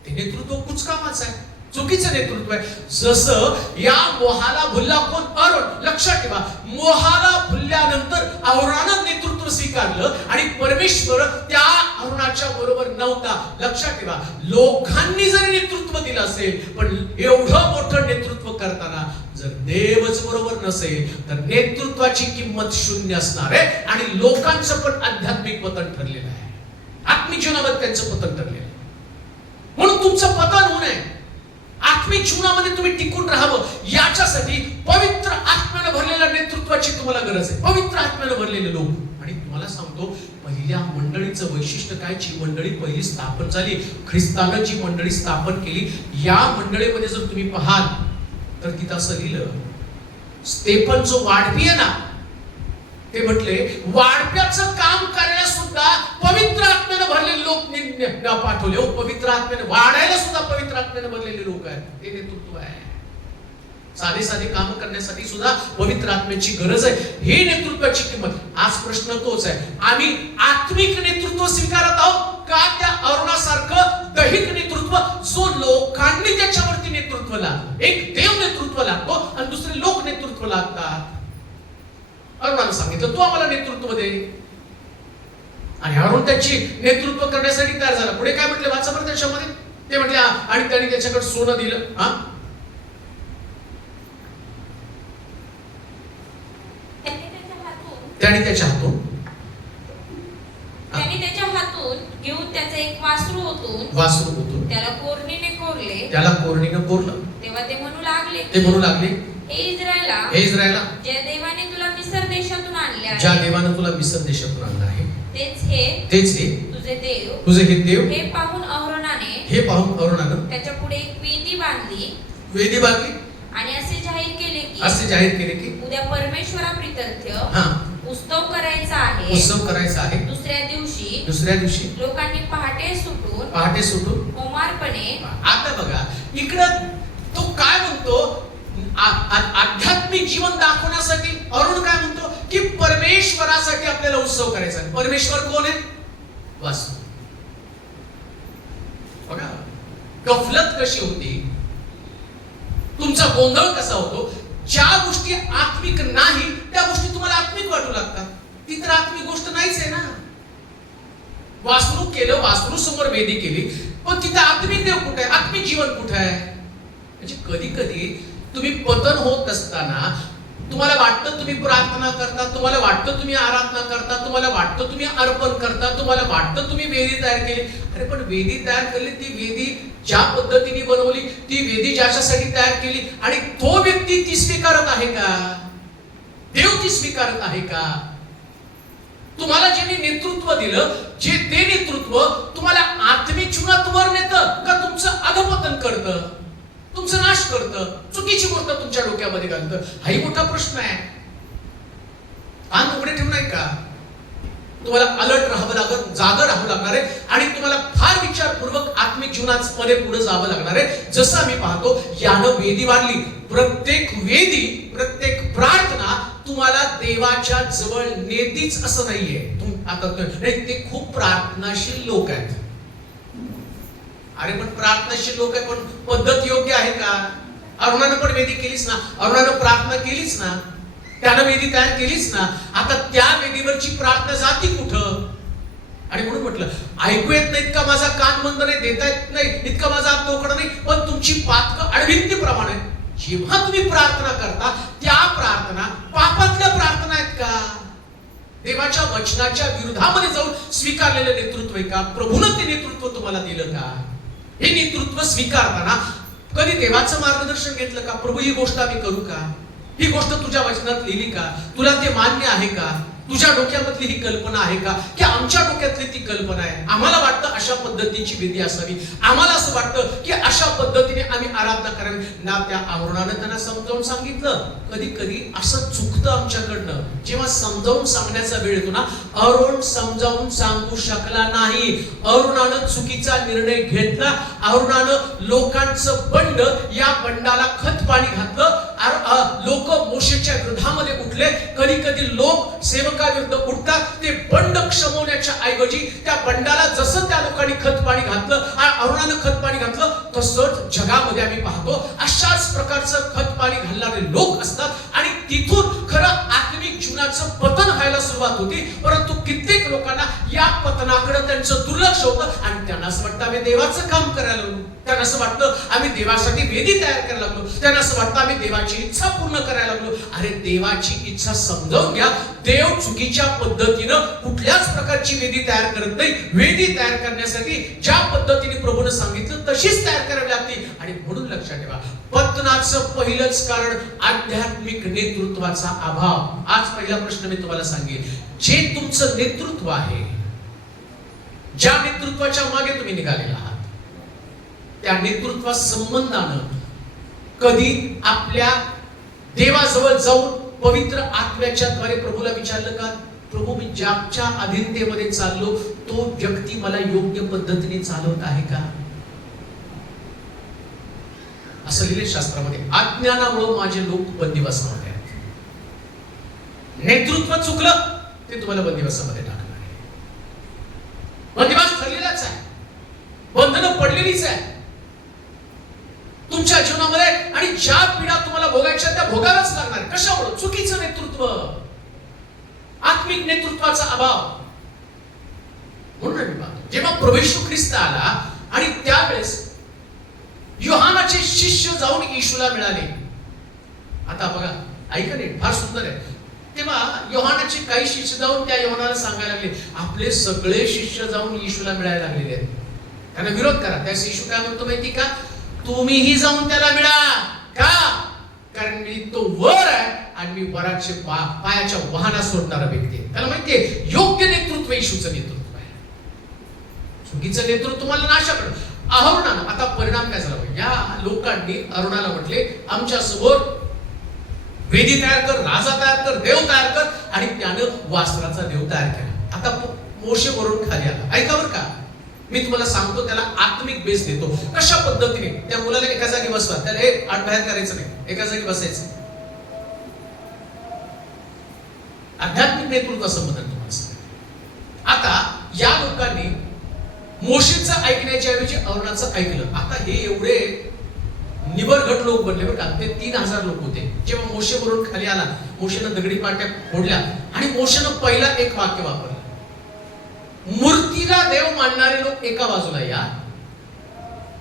ते नेतृत्व कुचकामाचं आहे, चुकीचं नेतृत्व आहे. जसं या मोहाला भुलला कोण? अरोन. लक्षात ठेवा, मोहाला भुलल्यानंतर अरोनानं नेतृत्व स्वीकारलं आणि परमेश्वर त्या अरोनाच्या बरोबर नव्हता. लक्षात ठेवा, लोकांनी जरी नेतृत्व दिलं असेल, पण एवढं मोठं नेतृत्व करताना जर देवच बरोबर नसेल तर नेतृत्वाची किंमत शून्य असणार आहे. आणि लोकांचं पण आध्यात्मिक पतन ठरलेलं आहे, आत्मिक जीवनामध्ये त्यांचं पतन ठरलेलं आहे. म्हणून तुमचं पतन होऊ नये, आत्मिक जीवनामध्ये तुम्ही टिकून राहावं, याच्यासाठी पवित्र आत्म्याने भरलेल्या नेतृत्वाची तुम्हाला गरज आहे. पवित्र आत्म्याने भरलेले लोक. आणि तुम्हाला सांगतो, पहिल्या मंडळीचं वैशिष्ट्य काय? जी मंडळी पहिली स्थापन झाली, ख्रिस्तानं जी मंडळी स्थापन केली, या मंडळीमध्ये जर तुम्ही पाहाल तर तिथं असं लिहिलं, स्तेफन जो वाढपी आहे ना, ते म्हटले वाढप्याचं काम करायला सुद्धा पवित्र आत्म्याने भरलेले लोक पाठवले. पवित्र आत्म्याने वाढायला सुद्धा पवित्र आत्म्याने भरलेले लोक आहेत. ते नेतृत्व आहे. साधे साधे काम करण्यासाठी सुद्धा पवित्र आत्म्याची गरज आहे. हे नेतृत्वाची किंमत. आज प्रश्न तोच आहे, आम्ही आत्मिक नेतृत्व स्वीकारत आहोत का त्या अरुणासारखं दैहिक नेतृत्व जो लोकांनी त्याच्यावरती नेतृत्व लागतं? एक देव नेतृत्व लागतो आणि दुसरे लोक नेतृत्व लागतात. अरुणाला सांगितलं तू आम्हाला नेतृत्व दे, आणि अरुण त्याची नेतृत्व करण्यासाठी तयार झाला. पुढे काय म्हटले वाचा बरं त्याच्यामध्ये? ते म्हटले आणि त्यांनी त्याच्याकडे सोनं दिलं. त्याने त्याच्या हातून घेऊन त्याचं एक वासरू ओतून त्याला कोरणीने कोरलं. तेव्हा ते म्हणू लागले, हे इस्रायला, ज्या देवाने तुला मिस्र देशातून आणले आहे, तेच हे तुझे देव. हे पाहून अहरोनाने त्याच्या पुढे एक वेदी बांधली आणि असे जाहीर केले की उद्या परमेश्वराप्रित्यर्थ उत्सव करायचा आहे. दुसऱ्या दिवशी लोकांनी पहाटे सुटून होमार्पणे. आता बघा इकडं तो काय म्हणतो, आध्यात्मिक जीवन दाखवण्यासाठी अरुण काय म्हणतो की परमेश्वरासाठी आपल्याला उत्सव करायचा आहे. परमेश्वर कोण आहे? वास्तू. बघा गफलत कशी होती, तुमचा गोंधळ कसा होतो. ज्या गोष्टी आत्मिक नाही त्या गोष्टी तुम्हाला आत्मिक वाटू लागतात. ती तर आत्मिक गोष्ट नाहीच आहे ना. वासरूप केलं, वासरू समोर वेदी केली, पण तिथं आत्मिक देव कुठे आहे, आत्मिक जीवन कुठे आहे. म्हणजे कधी कधी तुम्ही पतन होत असताना तुम्हाला वाटतं तुम्ही प्रार्थना करता, तुम्हाला वाटतं तुम्ही आराधना करता, तुम्हाला वाटतं तुम्ही अर्पण करता, तुम्हाला वाटतं तुम्ही वेदी तयार केली. अरे पण वेदी तयार केली, ती वेदी ज्या पद्धतीने बनवली, ती वेदी ज्याच्यासाठी तयार केली आणि तो व्यक्ती ती स्वीकारत आहे का, देव ती स्वीकारत आहे का. तुम्हाला ज्यांनी नेतृत्व दिलं, जे ते नेतृत्व तुम्हाला आत्मिक जीवनात वर नेतं का तुमचं अधपतन करतं, तुमचा नाश करतं, चुकीची गोष्ट तुमच्या डोक्यामध्ये घालतं. हाही मोठा प्रश्न आहे. कान उघडे ठेवू नाही का. तुम्हाला अलर्ट राहावं लागत, जागं राहावं लागणार आहे आणि तुम्हाला फार विचारपूर्वक आत्मिक जीवनामध्ये पुढे जावं लागणार आहे. जसं आम्ही पाहतो यानं वेदी वाढली. प्रत्येक वेदी, प्रत्येक प्रार्थना तुम्हाला देवाच्या जवळ नेतीच असं नाहीये. आता ते खूप प्रार्थनाशील लोक आहेत. अरे पण प्रार्थनाशील लोक आहे, पण पद्धत योग्य आहे का. अरुणानं पण वेदी केलीच ना, अरुणानं प्रार्थना केलीच ना, त्यानं वेदी तयार केलीच ना. आता त्या वेदीवरची प्रार्थना जाती कुठं. आणि म्हणून म्हटलं ऐकू येत नाही इतका माझा कान बंद नाही, देता येत नाही इतका माझा हात तोकडा नाही, पण तुमची पातक अडविंतीप्रमाणे जेव्हा तुम्ही प्रार्थना करता त्या प्रार्थना पापातल्या प्रार्थना आहेत का, देवाच्या वचनाच्या विरोधामध्ये जाऊन स्वीकारलेलं नेतृत्व आहे का, प्रभूनं ते नेतृत्व तुम्हाला दिलं का. हे नेतृत्व स्वीकारताना कधी देवाचं मार्गदर्शन घेतलं का, प्रभू ही गोष्ट आम्ही करू का, ही गोष्ट तुझ्या वचनात लिहिली का, तुला ते मान्य आहे का, तुझ्या डोक्यामधली ही कल्पना आहे का, की आमच्या डोक्यातली ती कल्पना आहे. आम्हाला वाटतं अशा पद्धतीची वेदी असावी, आम्हाला असं वाटतं की अशा पद्धतीने आम्ही आराधना करावी ना. त्या आवरणानं त्यांना समजावून सांगितलं. कधी कधी असं चुकतं आमच्याकडनं. जेव्हा समजावून सांगण्याचा वेळ येतो ना, अरुण समजावून सांगू शकला नाही, अरुणानं चुकीचा निर्णय घेतला, अरुणानं लोकांचं बंड, या बंडाला खत पाणी घातलं. लोक मोशेच्या विरोधामध्ये उठले. कधी कधी लोक सेवकाविरुद्ध उठतात. ते बंड क्षमवण्याच्या ऐवजी त्या बंडाला जसं त्या लोकांनी खत पाणी घातलं, अरुणानं खत पाणी घातलं, तसंच जगामध्ये आम्ही पाहतो अशाच प्रकारचं खत पाणी घालणारे लोक असतात. आणि तिथून खरं आत्मिक जीवनाचं पतन व्हायला सुरुवात होती. परंतु कित्येक लोकांना या पतनाकडे त्यांचं दुर्लक्ष होतं आणि त्यांना असं वाटतं आम्ही देवाचं काम करायला लागलो, त्यांना असं वाटतं आम्ही देवासाठी वेदी तयार करायला लागलो, त्यांना असं वाटतं आम्ही देवाची इच्छा पूर्ण करायला लागलो. अरे देवाची इच्छा समजावून घ्या. देव चुकीच्या पद्धतीनं कुठल्याच प्रकारची वेदी तयार करत नाही. वेदी तयार करण्यासाठी ज्या पद्धतीने प्रभूने सांगितलं तशीच तयार करावी लागते. आणि म्हणून लक्षात ठेवा, पतनाचं पहिलंच कारण आध्यात्मिक नेतृत्वाचा अभाव. आज पहिला प्रश्न मी तुम्हाला सांगेन, जे तुमचं नेतृत्व आहे, ज्या नेतृत्वाच्या मागे तुम्ही निघालेला आहात, त्या नेतृत्वा संबंधानं कधी आपल्या देवाजवळ जाऊन पवित्र आत्म्याच्या द्वारे प्रभूला विचारलं का, प्रभू मी ज्याच्या अधीनतेमध्ये चाललो तो व्यक्ती मला योग्य पद्धतीने चालवत आहे का. असं लिहिले शास्त्रामध्ये, अज्ञानामुळे माझे लोक बंदिवासामध्ये आहेत. नेतृत्व चुकलं ते तुम्हाला बंदिवासामध्ये टाकणार आहे. बंदिवास ठरलेलाच आहे, बंधनं पडलेलीच आहे तुमच्या जीवनामध्ये. आणि ज्या पीडा तुम्हाला भोगायच्या त्या भोगाव्याच लागणार. कशामुळे, चुकीचं नेतृत्व, आत्मिक नेतृत्वाचा अभाव. म्हणून मी पाहतो जेव्हा प्रभू येशू ख्रिस्त आला आणि त्यावेळेस योहानाचे शिष्य जाऊन येशूला मिळाले. आता बघा, ऐका नीट, फार सुंदर आहे. तेव्हा योहानाचे काही शिष्य जाऊन त्या योहानाला सांगायला लागले, आपले सगळे शिष्य जाऊन येशूला मिळायला लागलेले आहेत, त्यांना विरोध करा. त्या येशू काय म्हणतो माहिती का, तुम्हीही जाऊन त्याला मिळा. का, कारण मी तो वर आहे आणि मी वराचे पायाच्या वाहना सोडणारा व्यक्ती आहे. त्याला माहितीये योग्य नेतृत्व येशूचं नेतृत्व आहे, चुकीचं नेतृत्व तुम्हाला नाशाकडे. अरुणानं आता परिणाम काय झाला, या लोकांनी अरुणाला म्हटले आमच्या समोर वेदी तयार कर, राजा तयार कर, देव तयार कर. आणि त्यानं वासराचा देव तयार केला. आता मोशे वरून खाली आला. ऐका बरं का, मी तुम्हाला सांगतो, त्याला आत्मिक बेस देतो. कशा पद्धतीने त्या मुलाला एका जागी बसवा, त्याला हे आत बाहेर करायचं नाही, एका जागी बसायचं. आध्यात्मिक नेतृत्व संबंध तुम्हाला सांगतो. आता या लोकांनी मोशेचं ऐकण्याच्या ऐवजी अरोनाचं ऐकलं. आता हे एवढे निबरघट लोक बनले बरं का. ते 3000 लोक होते. जेव्हा मोशे वरून खाली आला, मोशेनं दगडी पाट्या फोडल्या आणि मोशेनं पहिला एक वाक्य वापरलं, मूर्तीला देव मानणारे लोक एका बाजूला या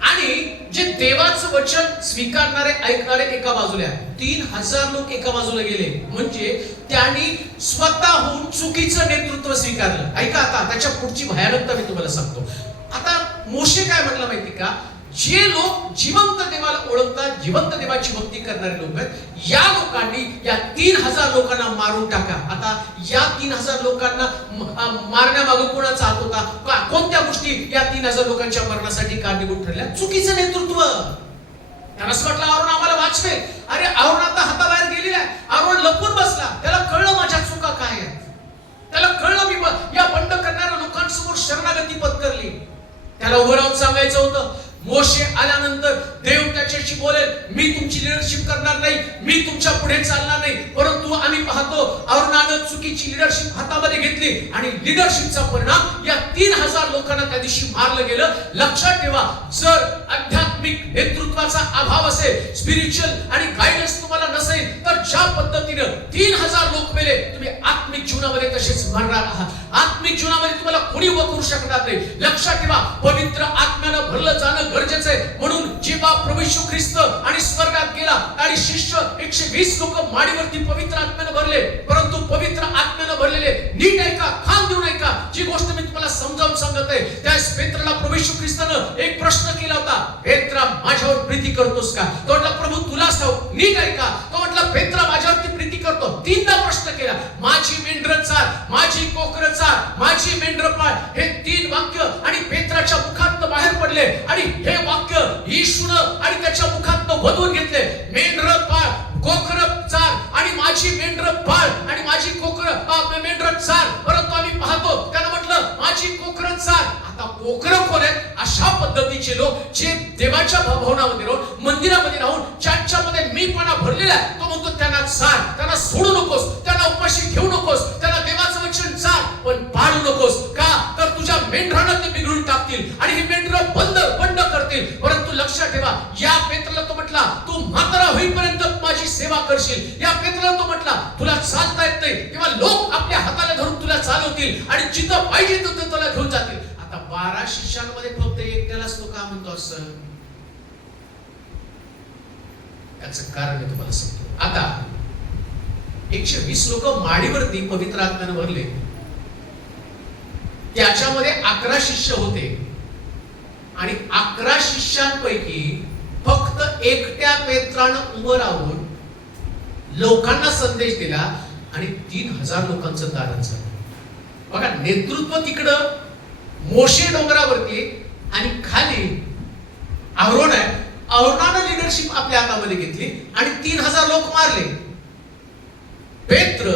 आणि जे देवाचं वचन स्वीकारणारे ऐकणारे एका बाजूला. 3000 लोक एका बाजूला गेले म्हणजे त्यांनी स्वतःहून चुकीचं नेतृत्व स्वीकारलं. ऐका आता त्याच्या पुढची भयानकता मी तुम्हाला सांगतो. आता मोशे काय म्हणला माहिती का, जे लोक जिवंत देवाला ओळखतात, जिवंत देवाची भक्ती करणारे लोक आहेत, या लोकांनी या 3000 लोकांना मारून टाका. आता या 3000 लोकांना मारण्यामागे कोणाचा हात होता, कोणत्या गोष्टी या 3000 लोकांच्या मरणासाठी कारणीभूत ठरल्या? चुकीचं नेतृत्व. त्यांना असं वाटलं आरोन आम्हाला वाचवेल. अरे आरोन आता हाताबाहेर गेलेला आहे. आरोन लपून बसला. त्याला कळलं माझ्या चुका काय आहेत. त्याला कळलं मी या बंड करणाऱ्या लोकांसमोर शरणागती पत्करली. त्याला उभं राहून सांगायचं होतं. मोशे आल्यानंतर देव त्याच्याशी बोलेल, मी तुमची लिडरशिप करणार नाही, मी तुमच्या पुढे चालणार नाही. परंतु आम्ही पाहतो अरुणानं चुकीची लिडरशिप हातामध्ये घेतली आणि लिडरशिपचा परिणाम या 3000 लोकांना त्या दिवशी मारलं गेलं. लक्षात ठेवा, जर आध्यात्मिक नेतृत्वाचा अभाव असेल, स्पिरिच्युअल आणि गायडन्स तुम्हाला नसेल, तर ज्या पद्धतीनं 3000 लोक मेले, तुम्ही आत्मिक जीवनामध्ये तसेच मरणार आहात. आत्मिक जीवनामध्ये तुम्हाला कोणी उभं करू शकणार नाही. लक्षात ठेवा, पवित्र आत्म्यानं भरलं जाणं गरजेचं आहे. म्हणून जेव्हा प्रभू येशू ख्रिस्त आणि स्वर्गात गेला आणि शिष्य 120 लोक माडीवरती पवित्र आत्म्यानं भरले, परंतु पवित्र आत्म्यानं भरलेले नीट ऐका, खान देऊ नका. जी गोष्ट मी तुम्हाला समजावून सांगत आहे, त्यास पेत्रला प्रभू येशू ख्रिस्तानं एक प्रश्न केला होता, पेत्रा माझ्यावर प्रीती करतोस का? तो म्हटला प्रभू तुलाच ठाऊक. नीट ऐका, तो म्हटला पेत्रा माझ्यावरती प्रीती करतो. 3दा प्रश्न केला, माझी मेंढरं चार, माझी कोकरं चार, माझी मेंढरं पाळ. हे 3 वाक्य आणि पेत्राच्या मुखातनं बाहेर पडले आणि हे वाक्य येशूनं आणि त्याच्या मुखातनं वधवून घेतले. मेंढरं पाळ, कोकरं चार आणि माझी मेंढरं पाळ आणि माझी कोकरं मेंढरं चार. परंतु आम्ही पाहतो त्यानं म्हटलं माझी कोकरं चार. आता कोकरं कोण आहेत? अशा पद्धतीचे लोक जे देवाच्या भवनामध्ये राहून, मंदिरामध्ये राहून, ज्यांच्यामध्ये मीपणा भरलेला आहे. तो म्हणतो त्यांना चार, त्यांना सोडू नकोस, त्यांना उपाशी ठेवू नकोस, त्यांना देवाचं वचन चार, पण पाळू नकोस. का? तर तुझ्या मेंढरांना ते बिघडून टाकतील आणि ही मेंढरं बंड करतील. परंतु लक्षात ठेवा, या पेत्राला तो म्हटला तू म्हातारा होईपर्यंत माझी सेवा करशील. या पेत्राला तो म्हटला तुला चालता येत नाही, तेव्हा लोक आपल्या हाताला धरून तुला चालवतील आणि जिथं पाहिजे तिथं तुला घेऊन जातील. आता 12 शिष्यांमध्ये फक्त एकट्यालाच तो का म्हणतो असं? याचं कारण मी तुम्हाला सांगतो. आता 120 लोक माडीवरती पवित्र आत्म्यानं भरले. त्याच्यामध्ये 11 शिष्य होते आणि 11 शिष्यांपैकी फक्त एकट्या पेत्रानं उभं राहून लोकांना संदेश दिला आणि 3000 लोकांचं तारण झालं. बघा, नेतृत्व तिकडं मोशे डोंगरावरती आणि खाली आरोन आहे. आरोनानं लिडरशिप आपल्या हातामध्ये घेतली आणि 3000 लोक मारले. पेत्र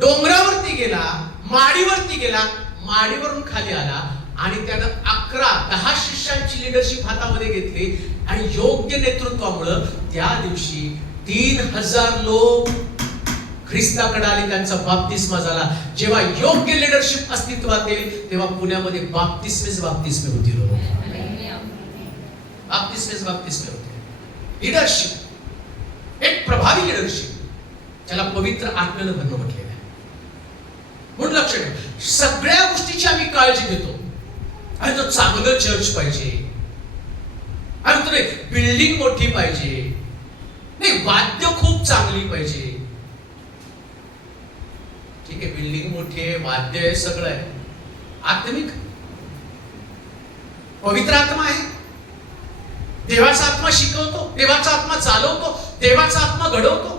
डोंगरावरती गेला, माडीवरती गेला, माडीवरून खाली आला आणि त्यानं 10 शिष्यांची लिडरशिप हातामध्ये घेतली आणि योग्य नेतृत्वामुळे त्या दिवशी 3000 लोक ख्रिस्ताकडे आले, त्यांचा बाप्तिस्मा झाला. जेव्हा योग्य लिडरशिप अस्तित्वात येईल तेव्हा पुण्यामध्ये बाप्तिस्मे होतील. बाप्तिस्मे होते. लिडरशिप, एक प्रभावी लिडरशिप, ज्याला पवित्र आत्म्यानं भरणं म्हटलेलं आहे. म्हणून लक्ष ठेवा, सगळ्या गोष्टीची आम्ही काळजी घेतो. आणि तो चांगलं चर्च पाहिजे, आणि तो बिल्डिंग मोठी पाहिजे, नाही वाद्य खूप चांगली पाहिजे. ठीक आहे, बिल्डिंग मोठी आहे, वाद्य आहे, सगळं आहे. आत्मिक पवित्र आत्मा आहे. देवाचा आत्मा शिकवतो, देवाचा आत्मा चालवतो, देवाचा आत्मा घडवतो.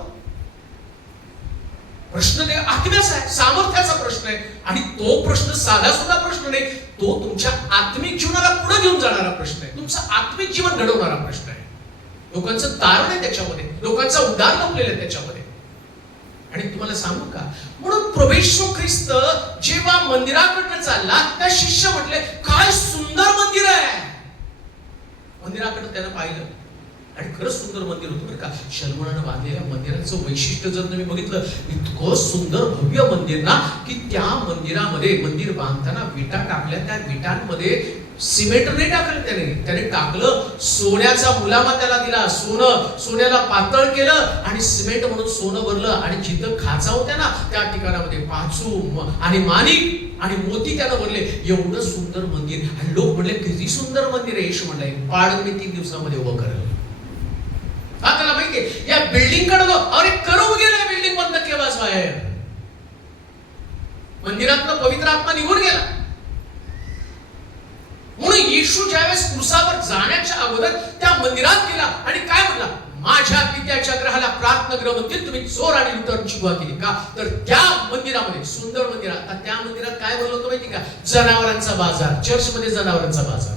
प्रश्न देव आत्म्याचा आहे, सामर्थ्याचा प्रश्न आहे. आणि तो प्रश्न साधा सुद्धा प्रश्न नाही, तो तुमच्या आत्मिक जीवनाला पुढे घेऊन जाणारा प्रश्न आहे. तुमचं आत्मिक जीवन घडवणारा प्रश्न आहे. लोकांचं तारण आहे त्याच्यामध्ये, लोकांचा उद्धार लपलेला आहे त्याच्यामध्ये. आणि तुम्हाला सांगू का, म्हणून प्रभू येशू ख्रिस्त जेव्हा मंदिराकडे चालला, त्या शिष्य म्हटले काय सुंदर मंदिर आहे. मंदिराकडे त्यानं पाहिलं आणि खरंच सुंदर मंदिर होतं बरं का. शर्मणानं बांधलेल्या मंदिराचं वैशिष्ट्य जर तुम्ही बघितलं, इतकं सुंदर भव्य मंदिर ना, की त्या मंदिरामध्ये मंदिर बांधताना विटा टाकल्या, त्या विटांमध्ये सिमेंट नाही टाकलं त्याने टाकलं सोन्याचा मुलामा त्याला दिला. सोन्याला पातळ केलं आणि सिमेंट म्हणून सोनं भरलं आणि जिथं खाचा होत्या ना त्या ठिकाणामध्ये पाचू आणि माणिक आणि मोती त्यानं भरले. एवढं सुंदर मंदिर. आणि लोक म्हणले किती सुंदर मंदिर आहे. येशू म्हणले पाडून मी 3 दिवसामध्ये उभं करेल. हा त्याला माहितीये या बिल्डिंग कडे अरे करून गेला बिल्डिंग बंद केव्हाच बाहेर. मंदिरातनं पवित्र आत्मा निघून गेला. म्हणून येशू ज्यावेळेस क्रूसावर जाण्याच्या अगोदर त्या मंदिरात गेला आणि काय म्हणला, माझ्या पित्याच्या ग्रहाला प्रार्थनागृह म्हणतील तुम्ही चोर आणि लुटारूची गुहा केली का. तर त्या मंदिरामध्ये सुंदर मंदिर. आता त्या मंदिरात काय बोललो होतो माहिती का, जनावरांचा बाजार. चर्च मध्ये जनावरांचा बाजार.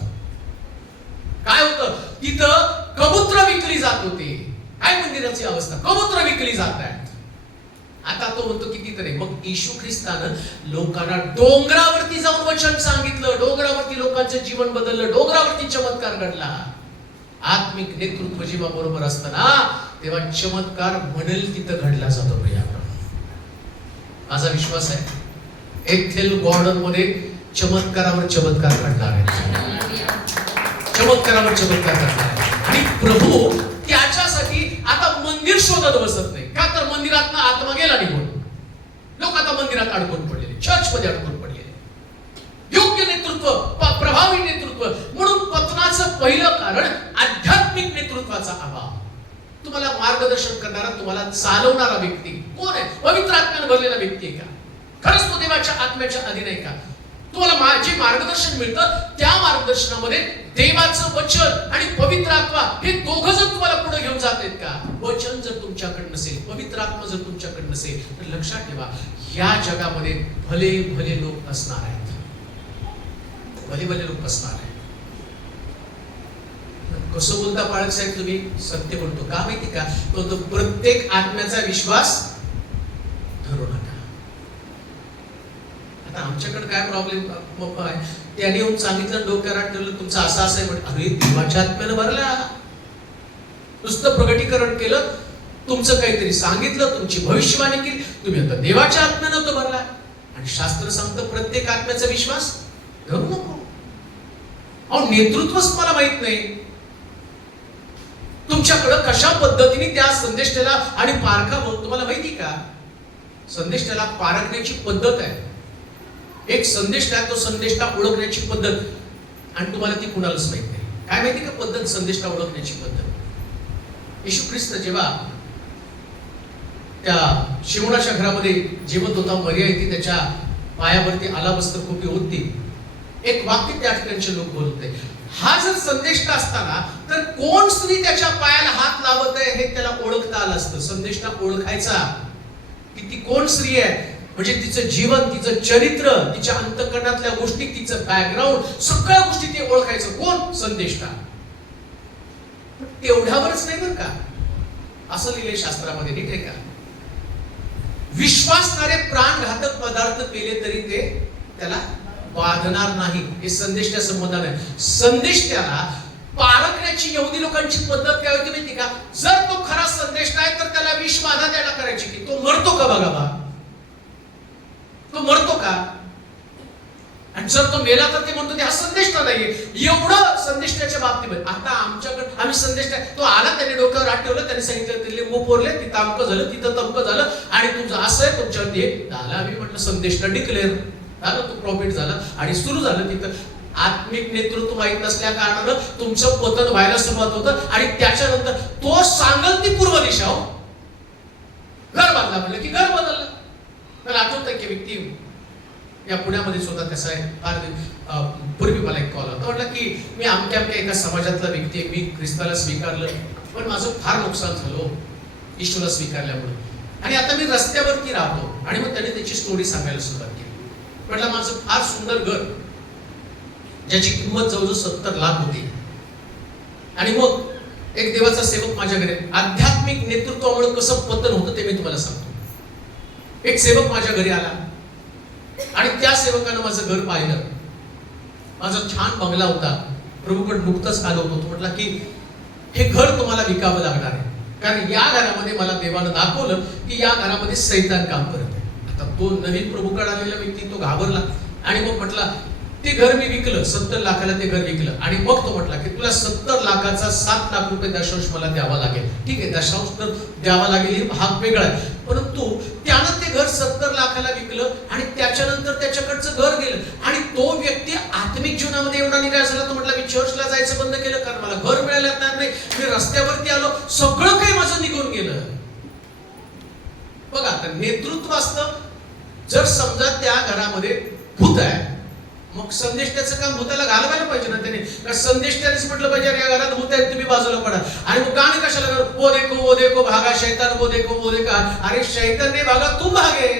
काय होतं तिथं, कबूतर विकली जात होते. काय मंदिराची अवस्था, कबूतर विकली जात आहेत. आता तो म्हणतो कितीतरी. मग येशू ख्रिस्तानं लोकांना डोंगरावरती जाऊन वचन सांगितलं. डोंगरावरती लोकांचं जीवन बदललं. डोंगरावरती चमत्कार घडला. आत्मिक नेतृत्व जेव्हा बरोबर असतं ना तेव्हा चमत्कार म्हणेल तिथं घडला जातो. माझा विश्वास आहे एथेल गॉर्डन मध्ये चमत्कारावर चमत्कार घडणार आहे. चमत्कारावर चमत्कार घडणार आहे. आणि प्रभू त्याच्यासाठी आता मंदिर शोधत बसत नाही. का तर मंदिरात आत्मा गेला निघून. लोक आता मंदिरात अडकून पडलेले, चर्च मध्ये अडकून पडलेले. योग्य नेतृत्व, प्रभावी नेतृत्व. म्हणून पतनाचं पहिलं कारण आध्यात्मिक नेतृत्वाचा अभाव. तुम्हाला मार्गदर्शन करणारा, तुम्हाला चालवणारा व्यक्ती कोण आहे? पवित्र आत्म्याने भरलेला व्यक्ती आहे का? खरंच तो देवाच्या आत्म्याच्या अधीन आहे का? तुम्हाला जे मार्गदर्शन मिळतं त्या मार्गदर्शनामध्ये देवाचं वचन आणि पवित्र आत्मा हे दोघं जर तुम्हाला पुढे घेऊन जात आहेत का? वचन जर तुमच्याकडे नसेल, पवित्र आत्मा जर तुमच्याकडे नसेल, तर लक्षात ठेवा या जगामध्ये भले भले लोक असणार आहेत. भले भले लोक असणार आहेत. कसं बोलता पाळक साहेब तुम्ही? सत्य बोलतो. का माहिती का? तो प्रत्येक आत्म्याचा विश्वास धरू नका. आता आमच्याकडे काय प्रॉब्लेम आहे, त्याने येऊन सांगितलं डोक्यावर ठेवलं तुमचं असं असं आहे. अरे देवाच्या आत्म्यानं भरला. नुसतं प्रगटीकरण केलं, तुमचं काहीतरी सांगितलं, तुमची भविष्यवाणी केली, तुम्ही आता देवाच्या आत्म्यानं तो भरला. आणि शास्त्र सांगतं प्रत्येक आत्म्याचा विश्वास धरू नको. अहो नेतृत्वच तुम्हाला माहित नाही. तुमच्याकडं कशा पद्धतीने त्या संदेष्टाला आणि पारखावं तुम्हाला माहिती का? संदेष्टाला पारखण्याची पद्धत आहे. एक संदेष्टा आहे, तो संदेष्टा ओळखण्याची पद्धत, आणि तुम्हाला ती कुणालाच माहित नाही. काय माहिती का पद्धत? संदेष्टा ओळखण्याची पद्धत. येशू ख्रिस्त जेव्हा त्या शिमोनाच्या घरामध्ये जेवत होता, मरिया येते त्याच्या पायावरती आलाबस्तर खोपी होती. एक वाक्य त्या ठिकाणचे लोक बोलते. हा जर संदेष्टा असताना तर कोण स्त्री त्याच्या पायाला हात लावत आहे हे त्याला ओळखता आलं असतं. संदेष्टा ओळखायचा की ती कोण स्त्री आहे, म्हणजे तिचं जीवन, तिचं चरित्र, तिच्या अंतःकरणातल्या गोष्टी, तिचं बॅकग्राऊंड, सगळ्या गोष्टी ते ओळखायचं. कोण? संदेष्टा. तेवढ्यावरच नाही बरं का, असं लिहिलंय शास्त्रामध्ये, नीट आहे का? विश्वासणारे प्राणघातक पदार्थ पेले तरी ते त्याला बाधणार नाही. हे संदेष्टा संबंधाने आहे. संदेष्टाला पारखण्याची यहुदी लोकांची पद्धत काय होती माहिती का? जर तो खरा संदेष्टा आहे तर त्याला विषबाधा त्याला करायची की तो मरतो का बघा बा, तो मरतो का? आणि जर तो मेला तर ते म्हणतो हा संदेष्टा नाहीये. एवढं संदेष्टाच्या बाबतीमध्ये. आता आमच्याकडे आम्ही संदेष्टा, तो आला, त्याने डोक्यावर हात ठेवलं, त्याने सांगितलं ते लिंबू पोरले, तिथं अमकं झालं, तिथं तमकं झालं, आणि तुमचं असं आहे, तुमच्यावरती झालं. आम्ही म्हटलं संदेष्टा डिक्लेअर झालं, तो प्रॉफिट झाला आणि सुरू झालं. तिथं आत्मिक नेतृत्व माहित नसल्या कारणानं तुमचं पतन व्हायला सुरुवात होतं. आणि त्याच्यानंतर तो सांगल ती पूर्व दिशा. हो, घर बांधला म्हणलं की घर बदललं. मला आठवतंय की व्यक्ती या पुण्यामध्ये सुद्धा कसं आहे, फार पूर्वी मला एक कॉल होता. म्हटलं की मी अमक्या एका समाजातला व्यक्ती आहे, मी ख्रिस्ताला स्वीकारलं, पण माझं फार नुकसान झालं ईश्वराला स्वीकारल्यामुळे, आणि आता मी रस्त्यावरती राहतो. आणि मग त्याने त्याची स्टोरी सांगायला सुरुवात केली. म्हटलं माझं फार सुंदर घर, ज्याची किंमत जवळजवळ 70 लाख होती. आणि मग एक देवाचा सेवक माझ्या घरी, आध्यात्मिक नेतृत्वामुळे कसं पतन होतं ते मी तुम्हाला सांगतो. एक सेवक माझ्या घरी आला आणि त्या सेवकानं माझं घर पाहिलं. माझा छान बंगला होता, प्रभूकडे नुकतंच आलो होतो. तो म्हटला की हे घर तुम्हाला विकावं लागणार आहे, कारण या घरामध्ये मला देवानं दाखवलं की या घरामध्ये सैतान काम करत आहे. आता तो नवीन प्रभूकडे आलेला व्यक्ती तो घाबरला आणि मग म्हटला ते घर मी विकलं, 70 लाखाला ते घर विकलं, आणि मग तो म्हटला की तुला 70 लाखाचा 7 लाख रुपये दशांश मला द्यावा लागेल. ठीक आहे, दशांश तर द्यावा लागेल, हा वेगळा आहे. परंतु त्यानं ते घर 70 लाखाला विकलं आणि त्याच्यानंतर त्याच्याकडचं घर गेलं, आणि तो व्यक्ती आत्मिक जीवनामध्ये एवढा निराश झाला, तो म्हटला मी चर्चला जायचं बंद केलं कारण मला घर मिळालं नाही, मी रस्त्यावरती आलो, सगळं काही माझं निघून गेलं. बघा, आता नेतृत्व असतं. जर समजा त्या घरामध्ये भूत आहे, मग संदेष्टाचं काम भूताला घालवायला पाहिजे ना त्याने. का संदेष्टानेच म्हटलं पाहिजे या घरात भूत आहेत, तुम्ही बाजूला पडा. आणि मग गाणे कशाला वो देखो भागा शैतान, वो देखो. अरे शैतान ने भागा, तू भागे.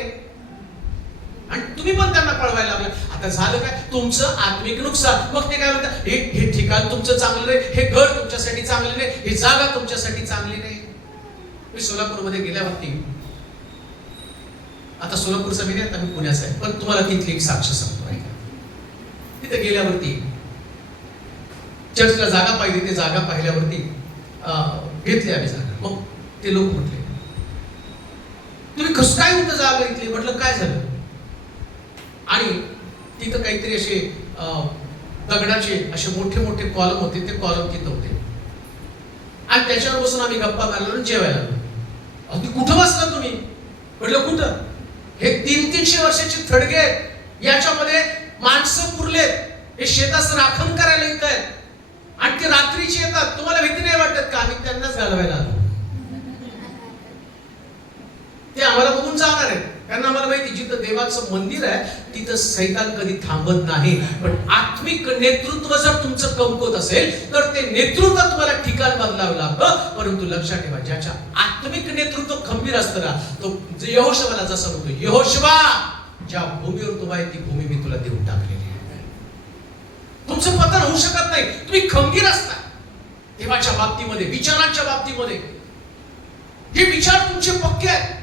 आणि तुम्ही पण त्यांना पळवायला लागला. आता झालं काय, तुमचं आत्मिक नुकसान. मग ते काय म्हणतात, हे ठिकाण तुमचं चांगलं नाही, हे घर तुमच्यासाठी चांगलं नाही, ही जागा तुमच्यासाठी चांगली नाही. मी सोलापूरमध्ये गेल्यावरती, आता सोलापूरचा मी नाही, आता मी पुण्याचा आहे, पण तुम्हाला तिथली एक साक्ष सांगतो. तिथे गेल्यावरती चर्चला जागा पाहिली, ते जागा पाहिल्यावरती घेतली आम्ही जागा. मग ते लोक म्हटले तुम्ही कसं काय होतं जागा घेतली. म्हटलं काय झालं. आणि तिथं काहीतरी असे दगडाचे असे मोठे मोठे कॉलम होते, ते कॉलम तिथं होते, आणि त्याच्यावर बसून आम्ही गप्पा मारलो, जेवायला लागलो. कुठं बसला तुम्ही. म्हटलं कुठं. हे 300-300 वर्षाचे थडगे आहेत, याच्यामध्ये माणसं पुरलेत, हे शेताचं राखण करायला येत आहेत, आणि ते रात्रीची येतात. तुम्हाला भीती नाही वाटत का. आम्ही त्यांनाच घालवायला आलो. ते आम्हाला बघून जाणार आहे, कारण आम्हाला माहिती जिथं देवाचं मंदिर आहे तिथं सैतान कधी थांबत नाही. पण आत्मिक नेतृत्व जर तुमचं कमकुवत असेल तर ते नेतृत्व तुम्हाला ठिकाण बदलावं लागतं. परंतु लक्षात ठेवा, ज्याच्या आत्मिक नेतृत्व खंबीर असतं ना, तो यहोशूवाला जसं म्हणतो, यहोशूवा ज्या भूमीवर तू आहे ती भूमी मी तुला देऊन टाकलेली आहे. तुमचं पतन होऊ शकत नाही, तुम्ही खंबीर असता देवाच्या बाबतीमध्ये, विचारांच्या बाबतीमध्ये. हे विचार तुमचे पक्के आहेत,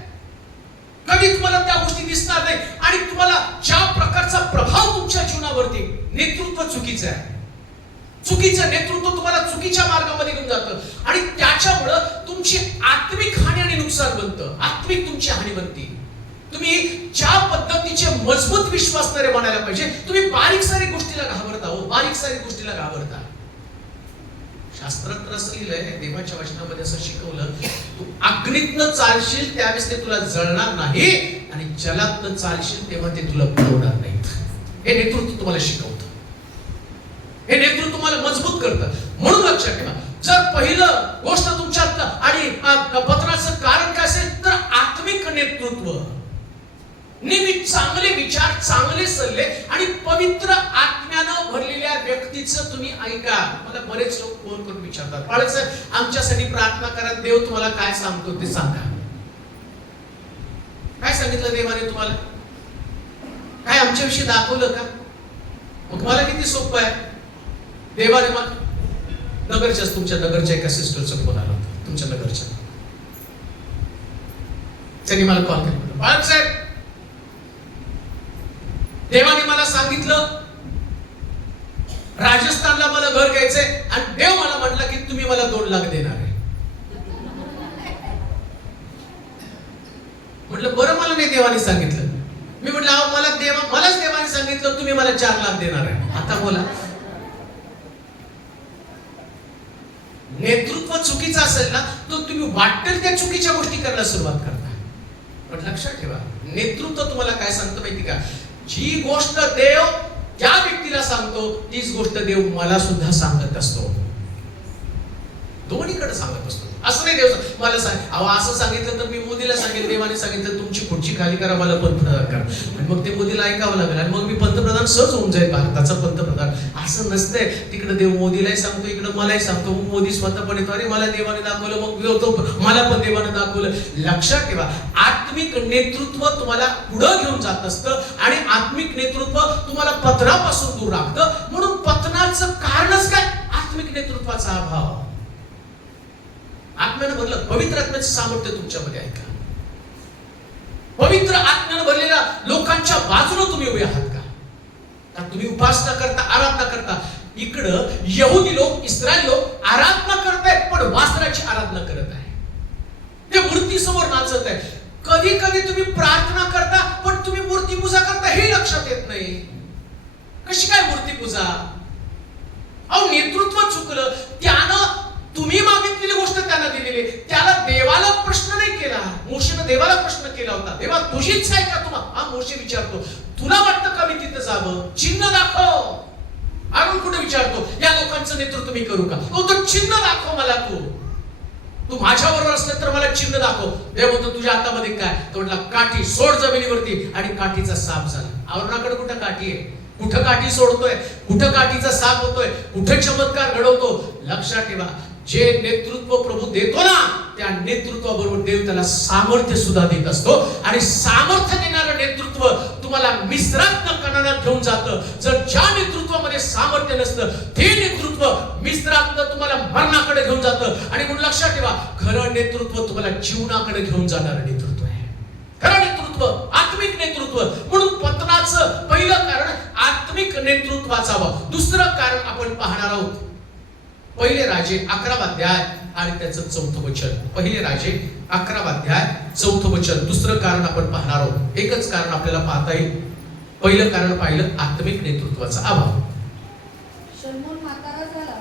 कधी तुम्हाला त्या गोष्टी दिसणार नाही. आणि तुम्हाला ज्या प्रकारचा प्रभाव तुमच्या जीवनावरती, नेतृत्व चुकीचं आहे, चुकीचं नेतृत्व तुम्हाला चुकीच्या मार्गामध्ये घेऊन जातं, आणि त्याच्यामुळं तुमची आत्मिक हानी आणि नुकसान बनतं, आत्मिक तुमची हानी बनते. तुम्ही ज्या पद्धतीचे मजबूत विश्वासणारे बनायला पाहिजे, तुम्ही बारीक सारी गोष्टीला घाबरता हो, बारीक सारी गोष्टीला घाबरता. शास्त्रात असं लिहिलंय, देवाच्या वचनामध्ये असं शिकवलं, तू अग्नीतनं चालशील त्यावेळेस ते तुला जळणार नाही, आणि जलातनं चालशील तेव्हा ते तुला बुडवणार नाही. हे नेतृत्व तुम्हाला शिकवतं, हे नेतृत्व तुम्हाला मजबूत करतं. म्हणून लक्षात ठेवा, जर पहिलं गोष्ट तुमच्यात आणि पत्राचं कारण काय असेल तर आत्मिक नेतृत्व, नेहमी चांगले विचार, चांगले सल्ले आणि पवित्र आत्म्यानं भरलेल्या व्यक्तीचं तुम्ही ऐका. मला बरेच लोक फोन करून विचारतात, पाळक सर आमच्यासाठी प्रार्थना करा, देव तुम्हाला काय सांगतो ते सांगा. काय सांगितलं देवाने तुम्हाला, काय आमच्याविषयी दाखवलं का. मग तुम्हाला किती सोपं आहे. देवाने मग नगरच्याच, तुमच्या नगरच्या एका सिस्टरचा फोन आला होता, तुमच्या नगरच्या. त्यांनी मला कॉल केला, पाळक साहेब देवाने मला सांगितलं राजस्थानला मला घर घ्यायचंय, आणि देव मला म्हटलं की तुम्ही मला 2 लाख देणार आहे. म्हटलं बरं, मला नाही देवाने सांगितलं. मी म्हटलं मलाच देवाने सांगितलं तुम्ही मला 4 लाख देणार आहे. आता बोला, नेतृत्व चुकीचं असेल ना, तर तुम्ही वाटेल त्या चुकीच्या गोष्टी करायला सुरुवात करता. पण लक्षात ठेवा, नेतृत्व तुम्हाला काय सांगतो माहिती का, जी गोष्ट देव त्या व्यक्तीला सांगतो तीच गोष्ट देव मला सुद्धा सांगत असतो, दोन्हीकडे सांगत असतो. असं नाही देव मला असं सांगितलं तर मी मोदीला सांगेल, देवाने सांगितलं तुमची खुर्ची खाली करा, मला पंतप्रधान करा, आणि मग ते मोदीला ऐकावं लागेल, आणि मग मी पंतप्रधान सहज होऊन जाईल, भारताचा पंतप्रधान. असं नसतंय. तिकडे देव मोदीलाही सांगतो, इकडे मलाही सांगतो. मोदी स्वतःपणे येतो, अरे मला देवाने दाखवलं, मग मला पण देवाने दाखवलं. लक्षात ठेवा, आत्मिक नेतृत्व तुम्हाला पुढे घेऊन जात असतं, आणि आत्मिक नेतृत्व तुम्हाला पतनापासून दूर राखतं. म्हणून पतनाचं कारणच काय, आत्मिक नेतृत्वाचा अभाव. आत्म्यानं भरलं, पवित्र आत्म्याचं सामर्थ्य तुमच्यामध्ये आहे का. पवित्र आत्म्यानं भरलेल्या लोकांच्या बाजूने तुम्ही उभे आहात का. तुम्ही उपासना करता, आराधना करता. इकडं यहुदी लोक, इस्रायल लोक आराधना करतायत, पण वासनाची आराधना करत आहे, ते मूर्ती समोर नाचत आहे. कधी कधी तुम्ही प्रार्थना करता, पण तुम्ही मूर्ती पूजा करता हे लक्षात येत नाही. कशी काय मूर्ती पूजा? अहो नेतृत्व चुकलं. त्यानं तुम्ही मागितलेली गोष्ट त्यांना दिलेली, त्याला देवाला प्रश्न नाही केला. मोशेनं देवाला प्रश्न केला होता, देवा तुझी इच्छा आहे का? तुम्हाला हा मोशे विचारतो, तुला वाटतं का मी तिथे जावं? चिन्ह दाखव. अरुण कुठे विचारतो, या लोकांचं नेतृत्व मी करू का? तो चिन्ह दाखव मला. तू माझ्या बरोबर असलं तर मला चिन्ह दाखव. देव म्हणतो तुझ्या हातामध्ये काय? तो म्हटला काठी. सोड जमिनीवरती. आणि काठीचा साप झाला. अरुणाकडे कुठं काठी आहे? कुठं काठी सोडतोय? कुठं काठीचा साप होतोय? कुठे चमत्कार घडवतो? लक्षात ठेवा, जे नेतृत्व प्रभू देतो ना, त्या नेतृत्वाबरोबर देव त्याला सामर्थ्य सुद्धा देत असतो. आणि सामर्थ्य देणारं नेतृत्व तुम्हाला मिश्रात न करण्यात घेऊन जातं. जर ज्या नेतृत्वामध्ये सामर्थ्य नसतं, ते नेतृत्व मिश्रात तुम्हाला मरणाकडे घेऊन जातं. आणि म्हणून लक्षात ठेवा, खरं नेतृत्व तुम्हाला जीवनाकडे घेऊन जाणारं नेतृत्व आहे. खरं नेतृत्व, आत्मिक नेतृत्व. म्हणून पतनाचं पहिलं कारण आत्मिक नेतृत्वाचा अभाव. दुसरं कारण आपण पाहणार आहोत पहिले राजे 11 अध्याय आणि त्याचं 4थं वचन. पहिले राजे 11 अध्याय 4थं वचन. दुसरं कारण आपण पाहणार आहोत. एकच कारण आपल्याला पाहता येईल. पहिलं कारण पाहिलं आत्मिक नेतृत्वाचा अभाव. शल्मोन म्हातारा झाला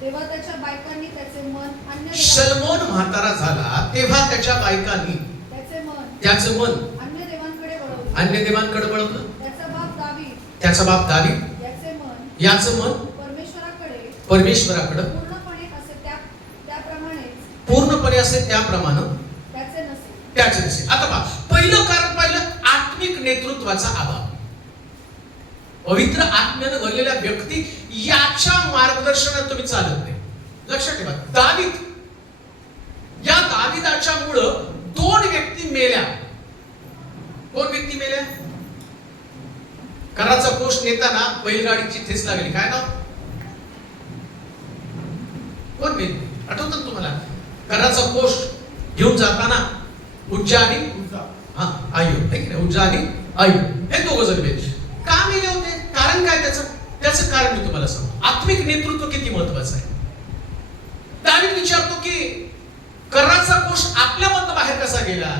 तेव्हा त्याच्या बायकांनी त्याचे मन शल्मोन म्हातारा झाला तेव्हा त्याच्या बायकांनी त्याचं मन अन्य देवांकडे वळवलं. त्याचा बाप दावीद याचं मन परमेश्वराकडे पूर्णपणे असे त्याप्रमाणे त्याचे नसेल. आता पहा, पहिलं कारण पाहिलं आत्मिक नेतृत्वाचा अभाव. पवित्र आत्म्याने भरलेल्या व्यक्ती याच्या मार्गदर्शनात तुम्ही चालत नाही. लक्षात ठेवा, दावीद, या दाविदाच्या मुळे 2 व्यक्ती मेल्या. कोण व्यक्ती मेल्या? कराचा कोष नेताना बैलगाडीची ठेच लागली. काय नाव? कोण मेले? आठवतं ना तुम्हाला? कराचा कोष घेऊन जाताना उज्जा आणि आयु, उज्जा आणि आयु हे दोघं जण मेले. का मेले होते? कारण काय त्याचं कारण मी तुम्हाला सांगतो. आत्मिक नेतृत्व किती महत्वाचं आहे. दावीद विचारतो की कराचा कोष आपल्यामधनं बाहेर कसा गेला?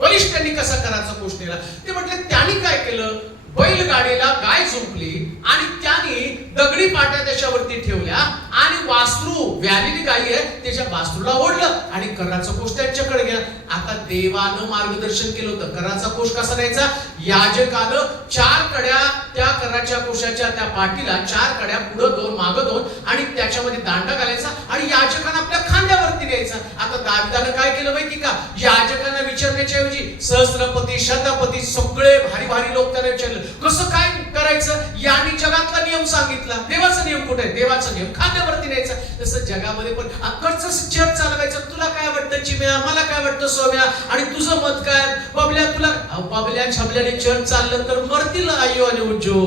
वरिष्ठांनी कसा कराचा कोष नेला? ते म्हटले त्यांनी काय केलं, बैलगाडीला गाय झोपली आणि त्यांनी दगडी पाट्या त्याच्यावरती ठेवल्या आणि वासरू, व्यालेली गाय आहे, त्याच्या वासरूला ओढलं आणि कराचा कोष त्यांच्याकडे गेला. आता देवानं मार्गदर्शन केलं होतं. कराचा कोष कसा द्यायचा? याजकानं 4 कड्या त्या कराच्या कोशाच्या त्या पाठीला 4 कड्या, पुढं 2 मागं 2 आणि त्याच्यामध्ये दांडा घालायचा आणि याजकानं आपल्या खांद्यावरती द्यायचा. आता दाविदानं काय केलं माहिती का? याजकांना विचारण्याच्या ऐवजी सहस्त्रपती, शतपती सगळे भारी भारी लोक त्याला विचारलं कसं काय करायचं. यांनी जगातला नियम सांगितला. देवाचा नियम कुठे आहे? देवाचा नियम खांद्यावरती द्यायचा. तसं जगामध्ये पण अकडचं जग चालवायचं. तुला काय वाटतं चिम्या? मला काय वाटतं सोम्या? आणि तुझं मत काय? बबल्या, तुला बबल्या छबल्याने चर्च चाललं तर मरतील आयो आणि उज्जो.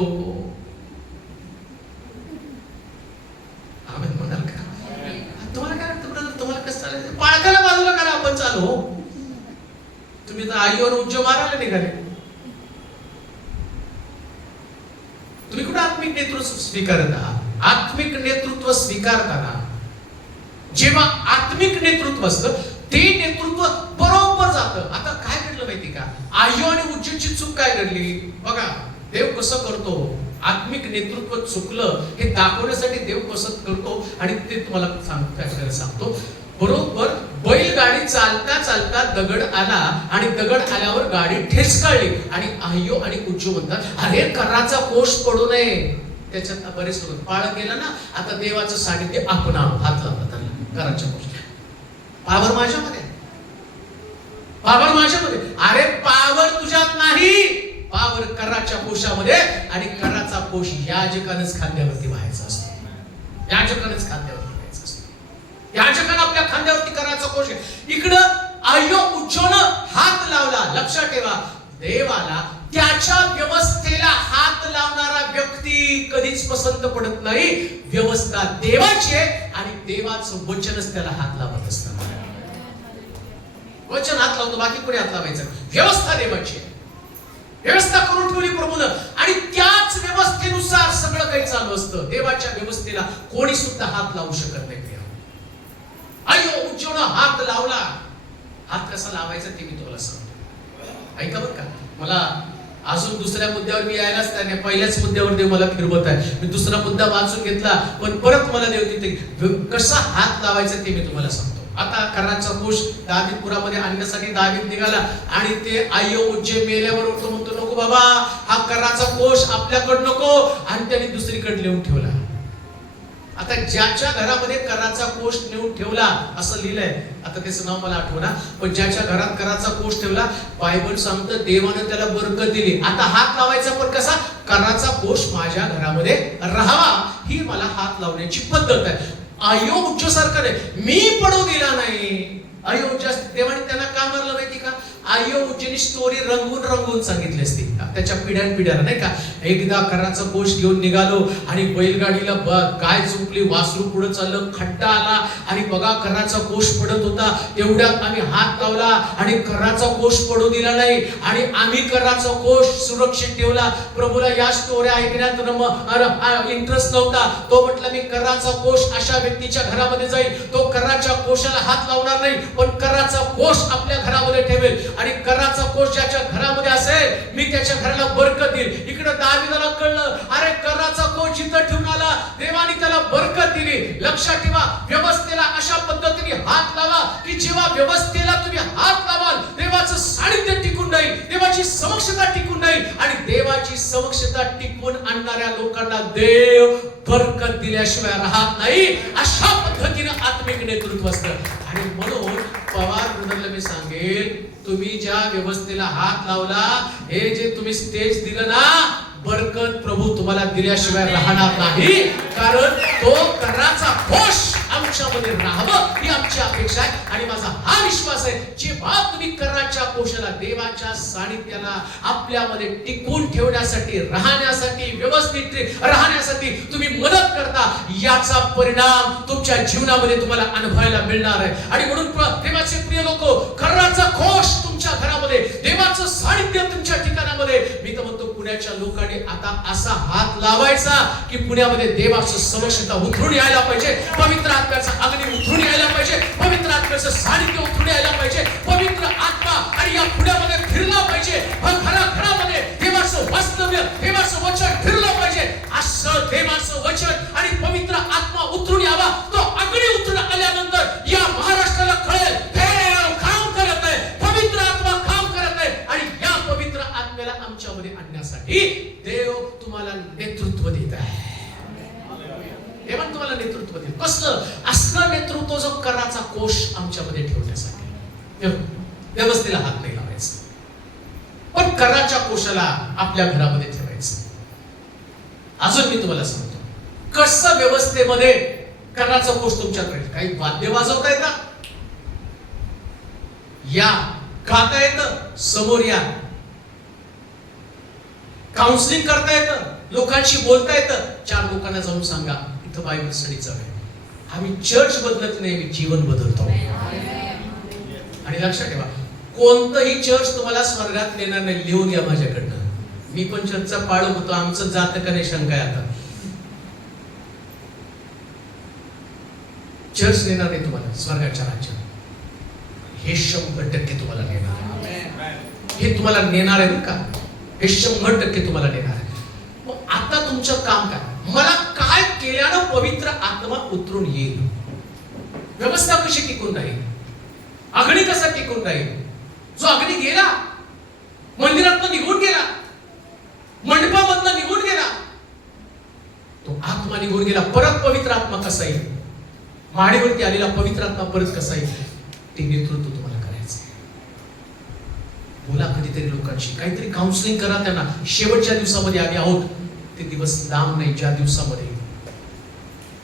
आम्ही म्हणाल का? तुम्हाला काय वाटतं ब्रदर? तुम्हाला कसं चालायचं? पाळकाला बाजूला करा, आपण चालू. तुम्ही तर आयो आणि उज्जो मारायला निघाले. तुम्ही कुठे आत्मिक नेतृत्व स्वीकारत आहात? आत्मिक नेतृत्व स्वीकारताना जेव्हा आत्मिक नेतृत्व असतं ते नेतृत्व बरोबर जातं. आता काय घडलं माहिती का? आयु आणि उज्जूची चूक काय घडली बघा. देव कसं करतो, आत्मिक नेतृत्व चुकलं हे दाखवण्यासाठी देव कसं करतो आणि ते तुम्हाला सांगतो. बरोबर बैलगाडी चालता चालता दगड आला आणि दगड आल्यावर गाडी ठेचकाळली आणि आय्यो आणि उज्जू म्हणतात अरे कराचा कोष पडू नये. त्याच्यात बरेच लोक पाळ गेला ना. आता देवाचं सानिध्य आपण हात लावला त्यांना कराच्या कोशाला. पावर माझ्यामध्ये, पावर माझ्यामध्ये. अरे पावर तुझ्यात नाही, पावर कराच्या कोशामध्ये. आणि कराचा कोश याजकानच खांद्यावरती व्हायचा असतो. याजकानच खांद्यावरती व्हायचा असतो. याजकानं आपल्या खांद्यावरती कराचा कोश आहे. इकडं आय्यो उज्जोनं हात लावला. लक्षात ठेवा, देवाला त्याच्या व्यवस्थेला हात लावणारा व्यक्ती कधीच पसंत पडत नाही. व्यवस्था देवाची आहे आणि देवाचं वचनच त्याला हात लावत असतं. वचन हात लावतो, बाकी कोणी हात लावायचं. व्यवस्था देवाची आहे. व्यवस्था करून ठेवली प्रभूनं आणि त्याच व्यवस्थेनुसार सगळं काही चालू असतं. देवाच्या व्यवस्थेला कोणी सुद्धा हात लावू शकत नाही. अय्यो उज्जोनं हात लावला. हात कसा लावायचा ते मी तुम्हाला सांगतो. ऐका बरं का. मला अजून दुसऱ्या मुद्द्यावर मी यायलाच नाही, पहिल्याच मुद्द्यावर देव मला फिरवत आहे. मी दुसरा मुद्दा वाचून घेतला, पण परत मला देव तिथे कसा हात लावायचा ते मी तुम्हाला सांगतो. आता कर्राचा कोश दावीदपुरामध्ये आणण्यासाठी दावीद निघाला आणि ते अय्यो जे मेल्यावर तो म्हणतो नको बाबा, हा कर्राचा कोश आपल्याकडे नको, आणि त्याने दुसरीकडे नेऊन ठेवला. आता ज्याच्या घरामध्ये कराचा कोष नेऊन ठेवला असं लिहिलंय, आता त्याचं नाव मला आठवना, पण ज्याच्या घरात कराचा कोष ठेवला, बायबल सांगतं देवानं त्याला बरकत दिली. आता हात लावायचा पण कसा, कराचा कोष माझ्या घरामध्ये राहावा, ही मला हात लावण्याची पद्धत आहे. अयोग्य सारखं नाही, मी पडू दिला नाही. अयोग्य देवाने त्यांना का मारलं माहिती का? अयोग्यनी स्टोरी रंगवून रंगवून सांगितली असती त्याच्या पिढ्यान नाही का. एकदा कराचा कोष घेऊन निघालो आणि बैलगाडीला गाय चुकली, वासरू पुढे चाललं, खड्डा आला आणि बघा कराचा कोष पडत होता. तेवढ्यात आम्ही हात लावला आणि कराचा कोष पडू दिला नाही आणि आम्ही कराचा कोष सुरक्षित ठेवला. प्रभूला या स्टोऱ्या ऐकण्यात इंटरेस्ट नव्हता. तो म्हटला मी कराचा कोष अशा व्यक्तीच्या घरामध्ये जाईल, तो कराच्या कोशाला हात लावणार नाही, पण कराचा कोष आपल्या घरामध्ये ठेवेल. आणि कराचा कोष ज्याच्या घरामध्ये असेल, मी त्याच्या घराला बरकत देईल. इकडे दावीदाला कळलं, अरे कराचा कोष जिथं ठेवून आला, देवाने त्याला बरकत दिली. लक्षात ठेवा, व्यवस्थेला अशा पद्धतीने हात लावा की जेव्हा व्यवस्थेला तुम्ही हात लावाल, देवाचं सानिध्य टिकून राहील, देवाची समक्षता टिकून राहील, आणि देवाची समक्षता टिकवून आणणाऱ्या लोकांना देव बरकत दिल्याशिवाय राहत नाही. अशा पद्धतीने आत्मिक नेतृत्व असतं. आणि म्हणून पवार ब्रदरला मी सांगेल, तुम्ही ज्या व्यवस्थेला हात लावला, हे जे तुम्ही स्टेज दिलं ना, बरकत प्रभू तुम्हाला दिल्याशिवाय राहणार नाही. कारण तो कराचा कोष आमच्यामध्ये राहावं ही आमची अपेक्षा आहे. आणि माझा हा विश्वास आहे, जेव्हा तुम्ही कराच्या कोशाला, देवाच्या सानिध्याला आपल्यामध्ये टिकून ठेवण्यासाठी, राहण्यासाठी, व्यवस्थित राहण्यासाठी तुम्ही मदत करता, याचा परिणाम तुमच्या जीवनामध्ये तुम्हाला अनुभवायला मिळणार आहे. आणि म्हणून देवाचे प्रिय लोक, कराचा कोश तुमच्या घरामध्ये, देवाचं सानिध्य तुमच्या ठिकाणामध्ये, मी तर म्हणतो पुण्याच्या लोकांनी आता असा हात लावायचा की पुण्यामध्ये देवाचं समक्षता उतरून यायला पाहिजे, पवित्र आत्म्याचा अग्नी उतरून यायला पाहिजे, पवित्र आत्म्याचं सानिध्य उतरून यायला पाहिजे, पवित्र आत्मा आणि या पुण्यामध्ये फिरला पाहिजे, घराघरामध्ये देवाचं वास्तव्य, देवाचं वचन फिरलं पाहिजे. असं देवाचं वचन आणि पवित्र आत्मा उतरून यावा. तो अग्नी उतरून आल्यानंतर या महाराष्ट्राला कळेल, देव काम करत आहे, पवित्र आत्मा काम करत आहे. आणि या पवित्र आत्म्याला आमच्यामध्ये आणण्यासाठी देव तुम्हाला नेतृत्व देत आहे. देवान तुम्हाला नेतृत्व देत. कसलं असलं नेतृत्व, जो कराचा कोश आमच्यामध्ये ठेवण्यासाठी. व्यवस्थेला हात नाही लावायचा, पण कराच्या कोशाला आपल्या घरामध्ये ठेवायचं. अजून मी तुम्हाला सांगतो, कसं व्यवस्थेमध्ये कराचा कोश तुमच्याकडे. काही वाद्य वाजवता येतं, या गाता येतं, समोर या, काउन्सिलिंग करता येतं, लोकांशी बोलता येतं. 4 लोकांना जाऊन सांगा इथं बायबल स्टडीचा आहे. आम्ही चर्च बदलत नाही, आम्ही जीवन बदलतो. आणि लक्षात ठेवा, कोणतंही चर्च तुम्हाला स्वर्गात नेणार नाही. लिहून या माझ्याकडनं, मी पण चर्चचा पाळक होतो, आमचं जात का नाही शंका आहे. आता चर्च नेणार नाही तुम्हाला स्वर्गाच्या राज्यात. हे 100% तुम्हाला नेणार, हे तुम्हाला नेणार आहे का? हे 100% तुम्हाला नेणार आहे. मग आता तुमचं काम काय? मला काय केल्यानं पवित्र आत्मा उतरून येईल? व्यवस्था कशी टिकून राहील? अग्नी कसा टिकून राहील? जो अग्नी गेला, मंदिरातनं निघून गेला, मंडपामधनं निघून गेला, तो आत्मा निघून गेला, परत पवित्र आत्मा कसा येईल? माडीवरती आलेला पवित्र आत्मा परत कसा येईल? ते नेतृत्व तुम्हाला करायचं. बोला कधीतरी लोकांशी, काहीतरी काउन्सिलिंग करा त्यांना. शेवटच्या दिवसामध्ये आम्ही आहोत, ते दिवस लांब नाही, ज्या दिवसामध्ये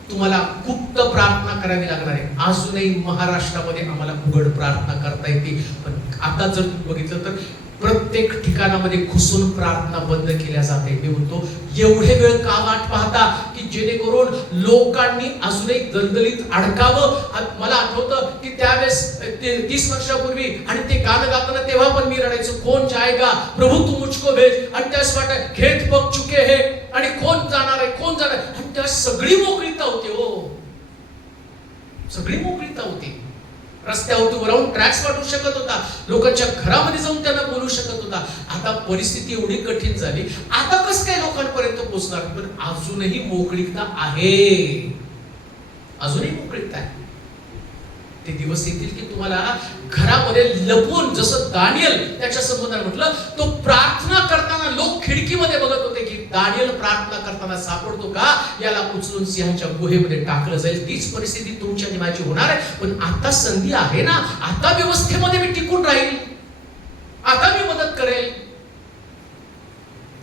तुम्हाला गुप्त प्रार्थना करावी लागणार आहे. अजूनही महाराष्ट्रामध्ये आम्हाला उघड प्रार्थना करता येते, पण आता जर बघितलं तर प्रत्येक ठिकाणामध्ये घुसून प्रार्थना बंद केल्या जाते. मी म्हणतो, एवढे वेळ का वाट पाहता की जेणेकरून लोकांनी अजूनही दलदलीत अडकावं? मला आठवतं की त्यावेळेस 30 वर्षापूर्वी आणि ते गाणं गाताना तेव्हा पण मी रडायचो, कोण जाएगा प्रभू तू मुझको भेज. आणि त्याच वाटत घेत बघ चुके हे, आणि कोण जाणार आहे, कोण जाणार आहे. आणि त्या सगळी मोकळीता होती, हो, सगळी मोकळीता होती. रस्त्यावरती उभं राहून ट्रॅक्स पाठवू शकत होता, लोकांच्या घरामध्ये जाऊन त्यांना बोलू शकत होता. आता परिस्थिती एवढी कठीण झाली, आता कसं काय लोकांपर्यंत पोहोचणार? पण अजूनही मोकळीकता आहे, अजूनही मोकळीकता आहे. ते दिवस येतील की तुम्हाला घरामध्ये लपून, जसं दानियल त्याच्या संबंधाने म्हटलं, तो प्रार्थना करताना लोक खिडकीमध्ये बघत होते की दानियल प्रार्थना करताना सापडतो का, याला उचलून सिंहाच्या गुहेमध्ये टाकलं जाईल. तीच परिस्थिती तुमच्या आणि माझी होणार आहे. पण आता संधी आहे ना, आता व्यवस्थेमध्ये मी टिकून राहील, आता मी मदत करेल,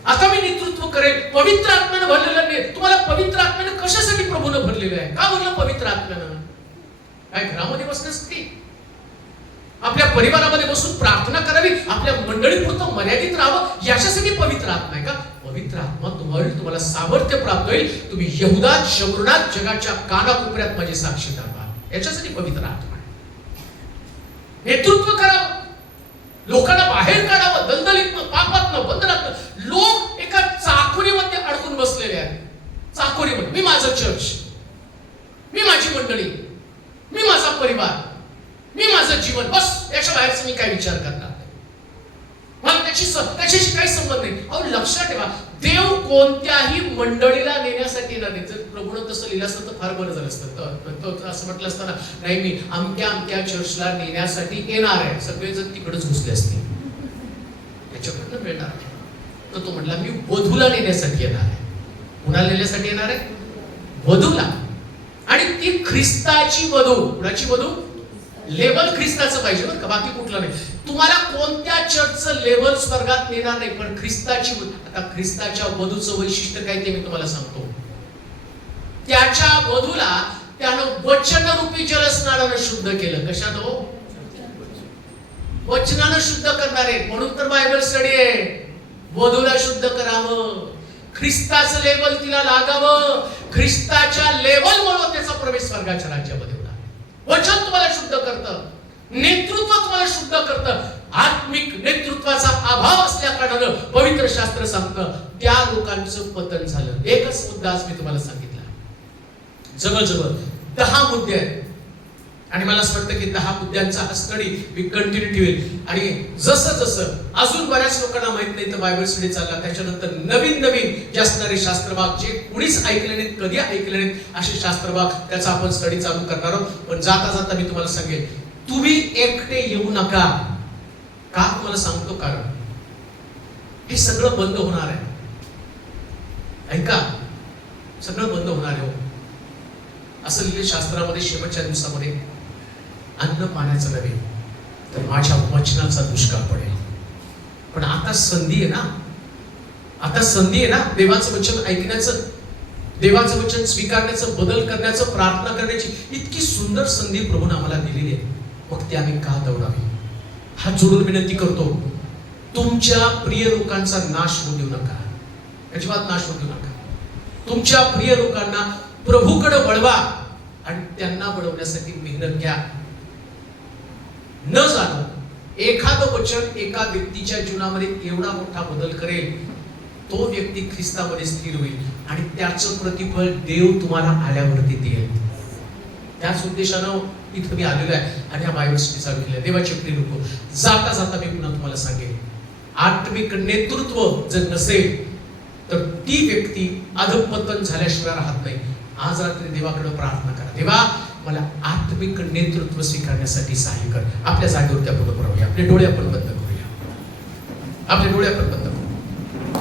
आता मी नेतृत्व करेल. पवित्र आत्म्यानं भरलेलं नाही. तुम्हाला पवित्र आत्म्यानं कशासाठी प्रभूनं भरलेलं आहे? का भरलं पवित्र आत्म्यानं? काय घरामध्ये बसण्यासाठी? आपल्या परिवारामध्ये बसून प्रार्थना करावी, आपल्या मंडळीपुरतं मर्यादित राहावं, याच्यासाठी पवित्र आत्मा आहे का? पवित्र आत्मा तुम्हाला सामर्थ्य प्राप्त होईल. तुम्ही यहुदात, शमरुनात, जगाच्या कानाकोपऱ्यात माझे साक्षीदार व्हा, याच्यासाठी पवित्र आत्मा आहे. नेतृत्व करावं, लोकांना बाहेर काढावं, दलदलीतनं, पापातनं, बंधनातनं. लोक एका चाकोरीमध्ये अडकून बसलेले आहेत. चाकोरीमध्ये, मी माझं चर्च, मी माझी मंडळी, मी माझा परिवार, मी माझं जीवन, बस याच्या बाहेरचं मी काय विचार करणार? मला त्याच्याशी काही संबंध नाही. अहो लक्षात ठेवा, देव कोणत्याही मंडळीला नेण्यासाठी येणार नाही. जर प्रभूनं तसं लिहिलं असतं तर फार बरं झालं असतं. असं म्हटलं असतं ना, नाही मी अमक्या चर्चला नेण्यासाठी येणार आहे, सगळेजण तिकडेच घुसले असते, त्याच्याकडनं मिळणार नाही. तर तो म्हटला मी वधूला नेण्यासाठी येणार आहे. कुणाला नेण्यासाठी येणार आहे? वधूला. आणि ती ख्रिस्ताची वधू. कुणाची वधू? लेवल ख्रिस्ताचं पाहिजे बरं का, बाकी कुठलं नाही. तुम्हाला कोणत्या चर्चचं लेवल स्वर्गात नेणार नाही, पण ख्रिस्ताची. आता ख्रिस्ताच्या वधूचं वैशिष्ट्य काय ते मी तुम्हाला सांगतो. त्याच्या वधूला त्यानं वचनरूपी जलस्नानानं शुद्ध केलं. कशानं? वचनानं शुद्ध करणार आहे. म्हणून तर बायबल स्टडी आहे. वधूला शुद्ध करावं, ख्रिस्ताचं लेवल तिला लागावं, ख्रिस्ताच्या लेवलमुळे त्याचा प्रवेश स्वर्गाच्या राज्यामध्ये होणार. वचन तुम्हाला शुद्ध करतं, नेतृत्व तुम्हाला शुद्ध करतं. आत्मिक नेतृत्वाचा अभाव असल्या कारणानं पवित्र शास्त्र सांगतं त्या लोकांचं पतन झालं. एकच मुद्दा आज मी तुम्हाला सांगितला, जवळजवळ 10 मुद्दे आहेत. आणि मला असं वाटतं की 10 मुद्द्यांचा हा स्टडी मी कंटिन्यू ठेवेल. आणि जसं जसं अजून बऱ्याच लोकांना माहित नाही तर बायबल स्टडी चालला, त्याच्यानंतर नवीन जे असणारे शास्त्रभाग, जे कुणीच ऐकले नाहीत, कधी ऐकले नाहीत, असे शास्त्रभाग त्याचा आपण स्टडी चालू करणार आहोत. पण जाता जाता मी तुम्हाला सांगेल, तुम्ही एकटे येऊ नका. का तुम्हाला सांगतो? कारण हे सगळं बंद होणार आहे. ऐका, सगळं बंद होणार आहे. असं लिहिले शास्त्रामध्ये, शेवटच्या दिवसामध्ये अन्न पाण्याचं नव्हे तर माझ्या वचनाचा दुष्काळ पडेल. पण आता संधी आहे ना, आता संधी आहे ना देवाचं वचन ऐकण्याचं, देवाचं वचन स्वीकारण्याचं, बदल करण्याचं, प्रार्थना करण्याची. इतकी सुंदर संधी प्रभूने आम्हाला दिलेली आहे. मग ती आम्ही का दवडावी? हात जोडून विनंती करतो, तुमच्या प्रिय लोकांचा नाश होऊ देऊ नका, अजिबात नाश होऊ देऊ नका. तुमच्या प्रिय लोकांना प्रभूकडे वळवा आणि त्यांना वळवण्यासाठी मेहनत घ्या. न जाणो एखादं वचन एका व्यक्तीच्या जीवनामध्ये एवढा मोठा बदल करेल, तो व्यक्ती ख्रिस्तामध्ये स्थिर होईल आणि त्याचं प्रतिफळ देव तुम्हाला आल्यावरती देईल. त्याच उद्देशानं इथं मी आलेलो आहे आणि हा बायबल स्टडी चालू केला. देवाचे प्रिय लोक, जाता जाता मी पुन्हा तुम्हाला सांगेन, आत्मिक नेतृत्व जर नसेल तर ती व्यक्ती अधपतन झाल्याशिवाय राहत नाही. आज रात्री देवाकडे प्रार्थना करा, देवा मला आत्मिक नेतृत्व स्वीकारण्यासाठी सहाय्य कर. आपल्या जागेवरती आपण उभं राहूया. आपले डोळे आपण बंद करूया, आपले डोळे आपण बंद करू,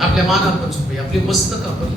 आपल्या मान आपण झोपूया, आपले मस्तक आपण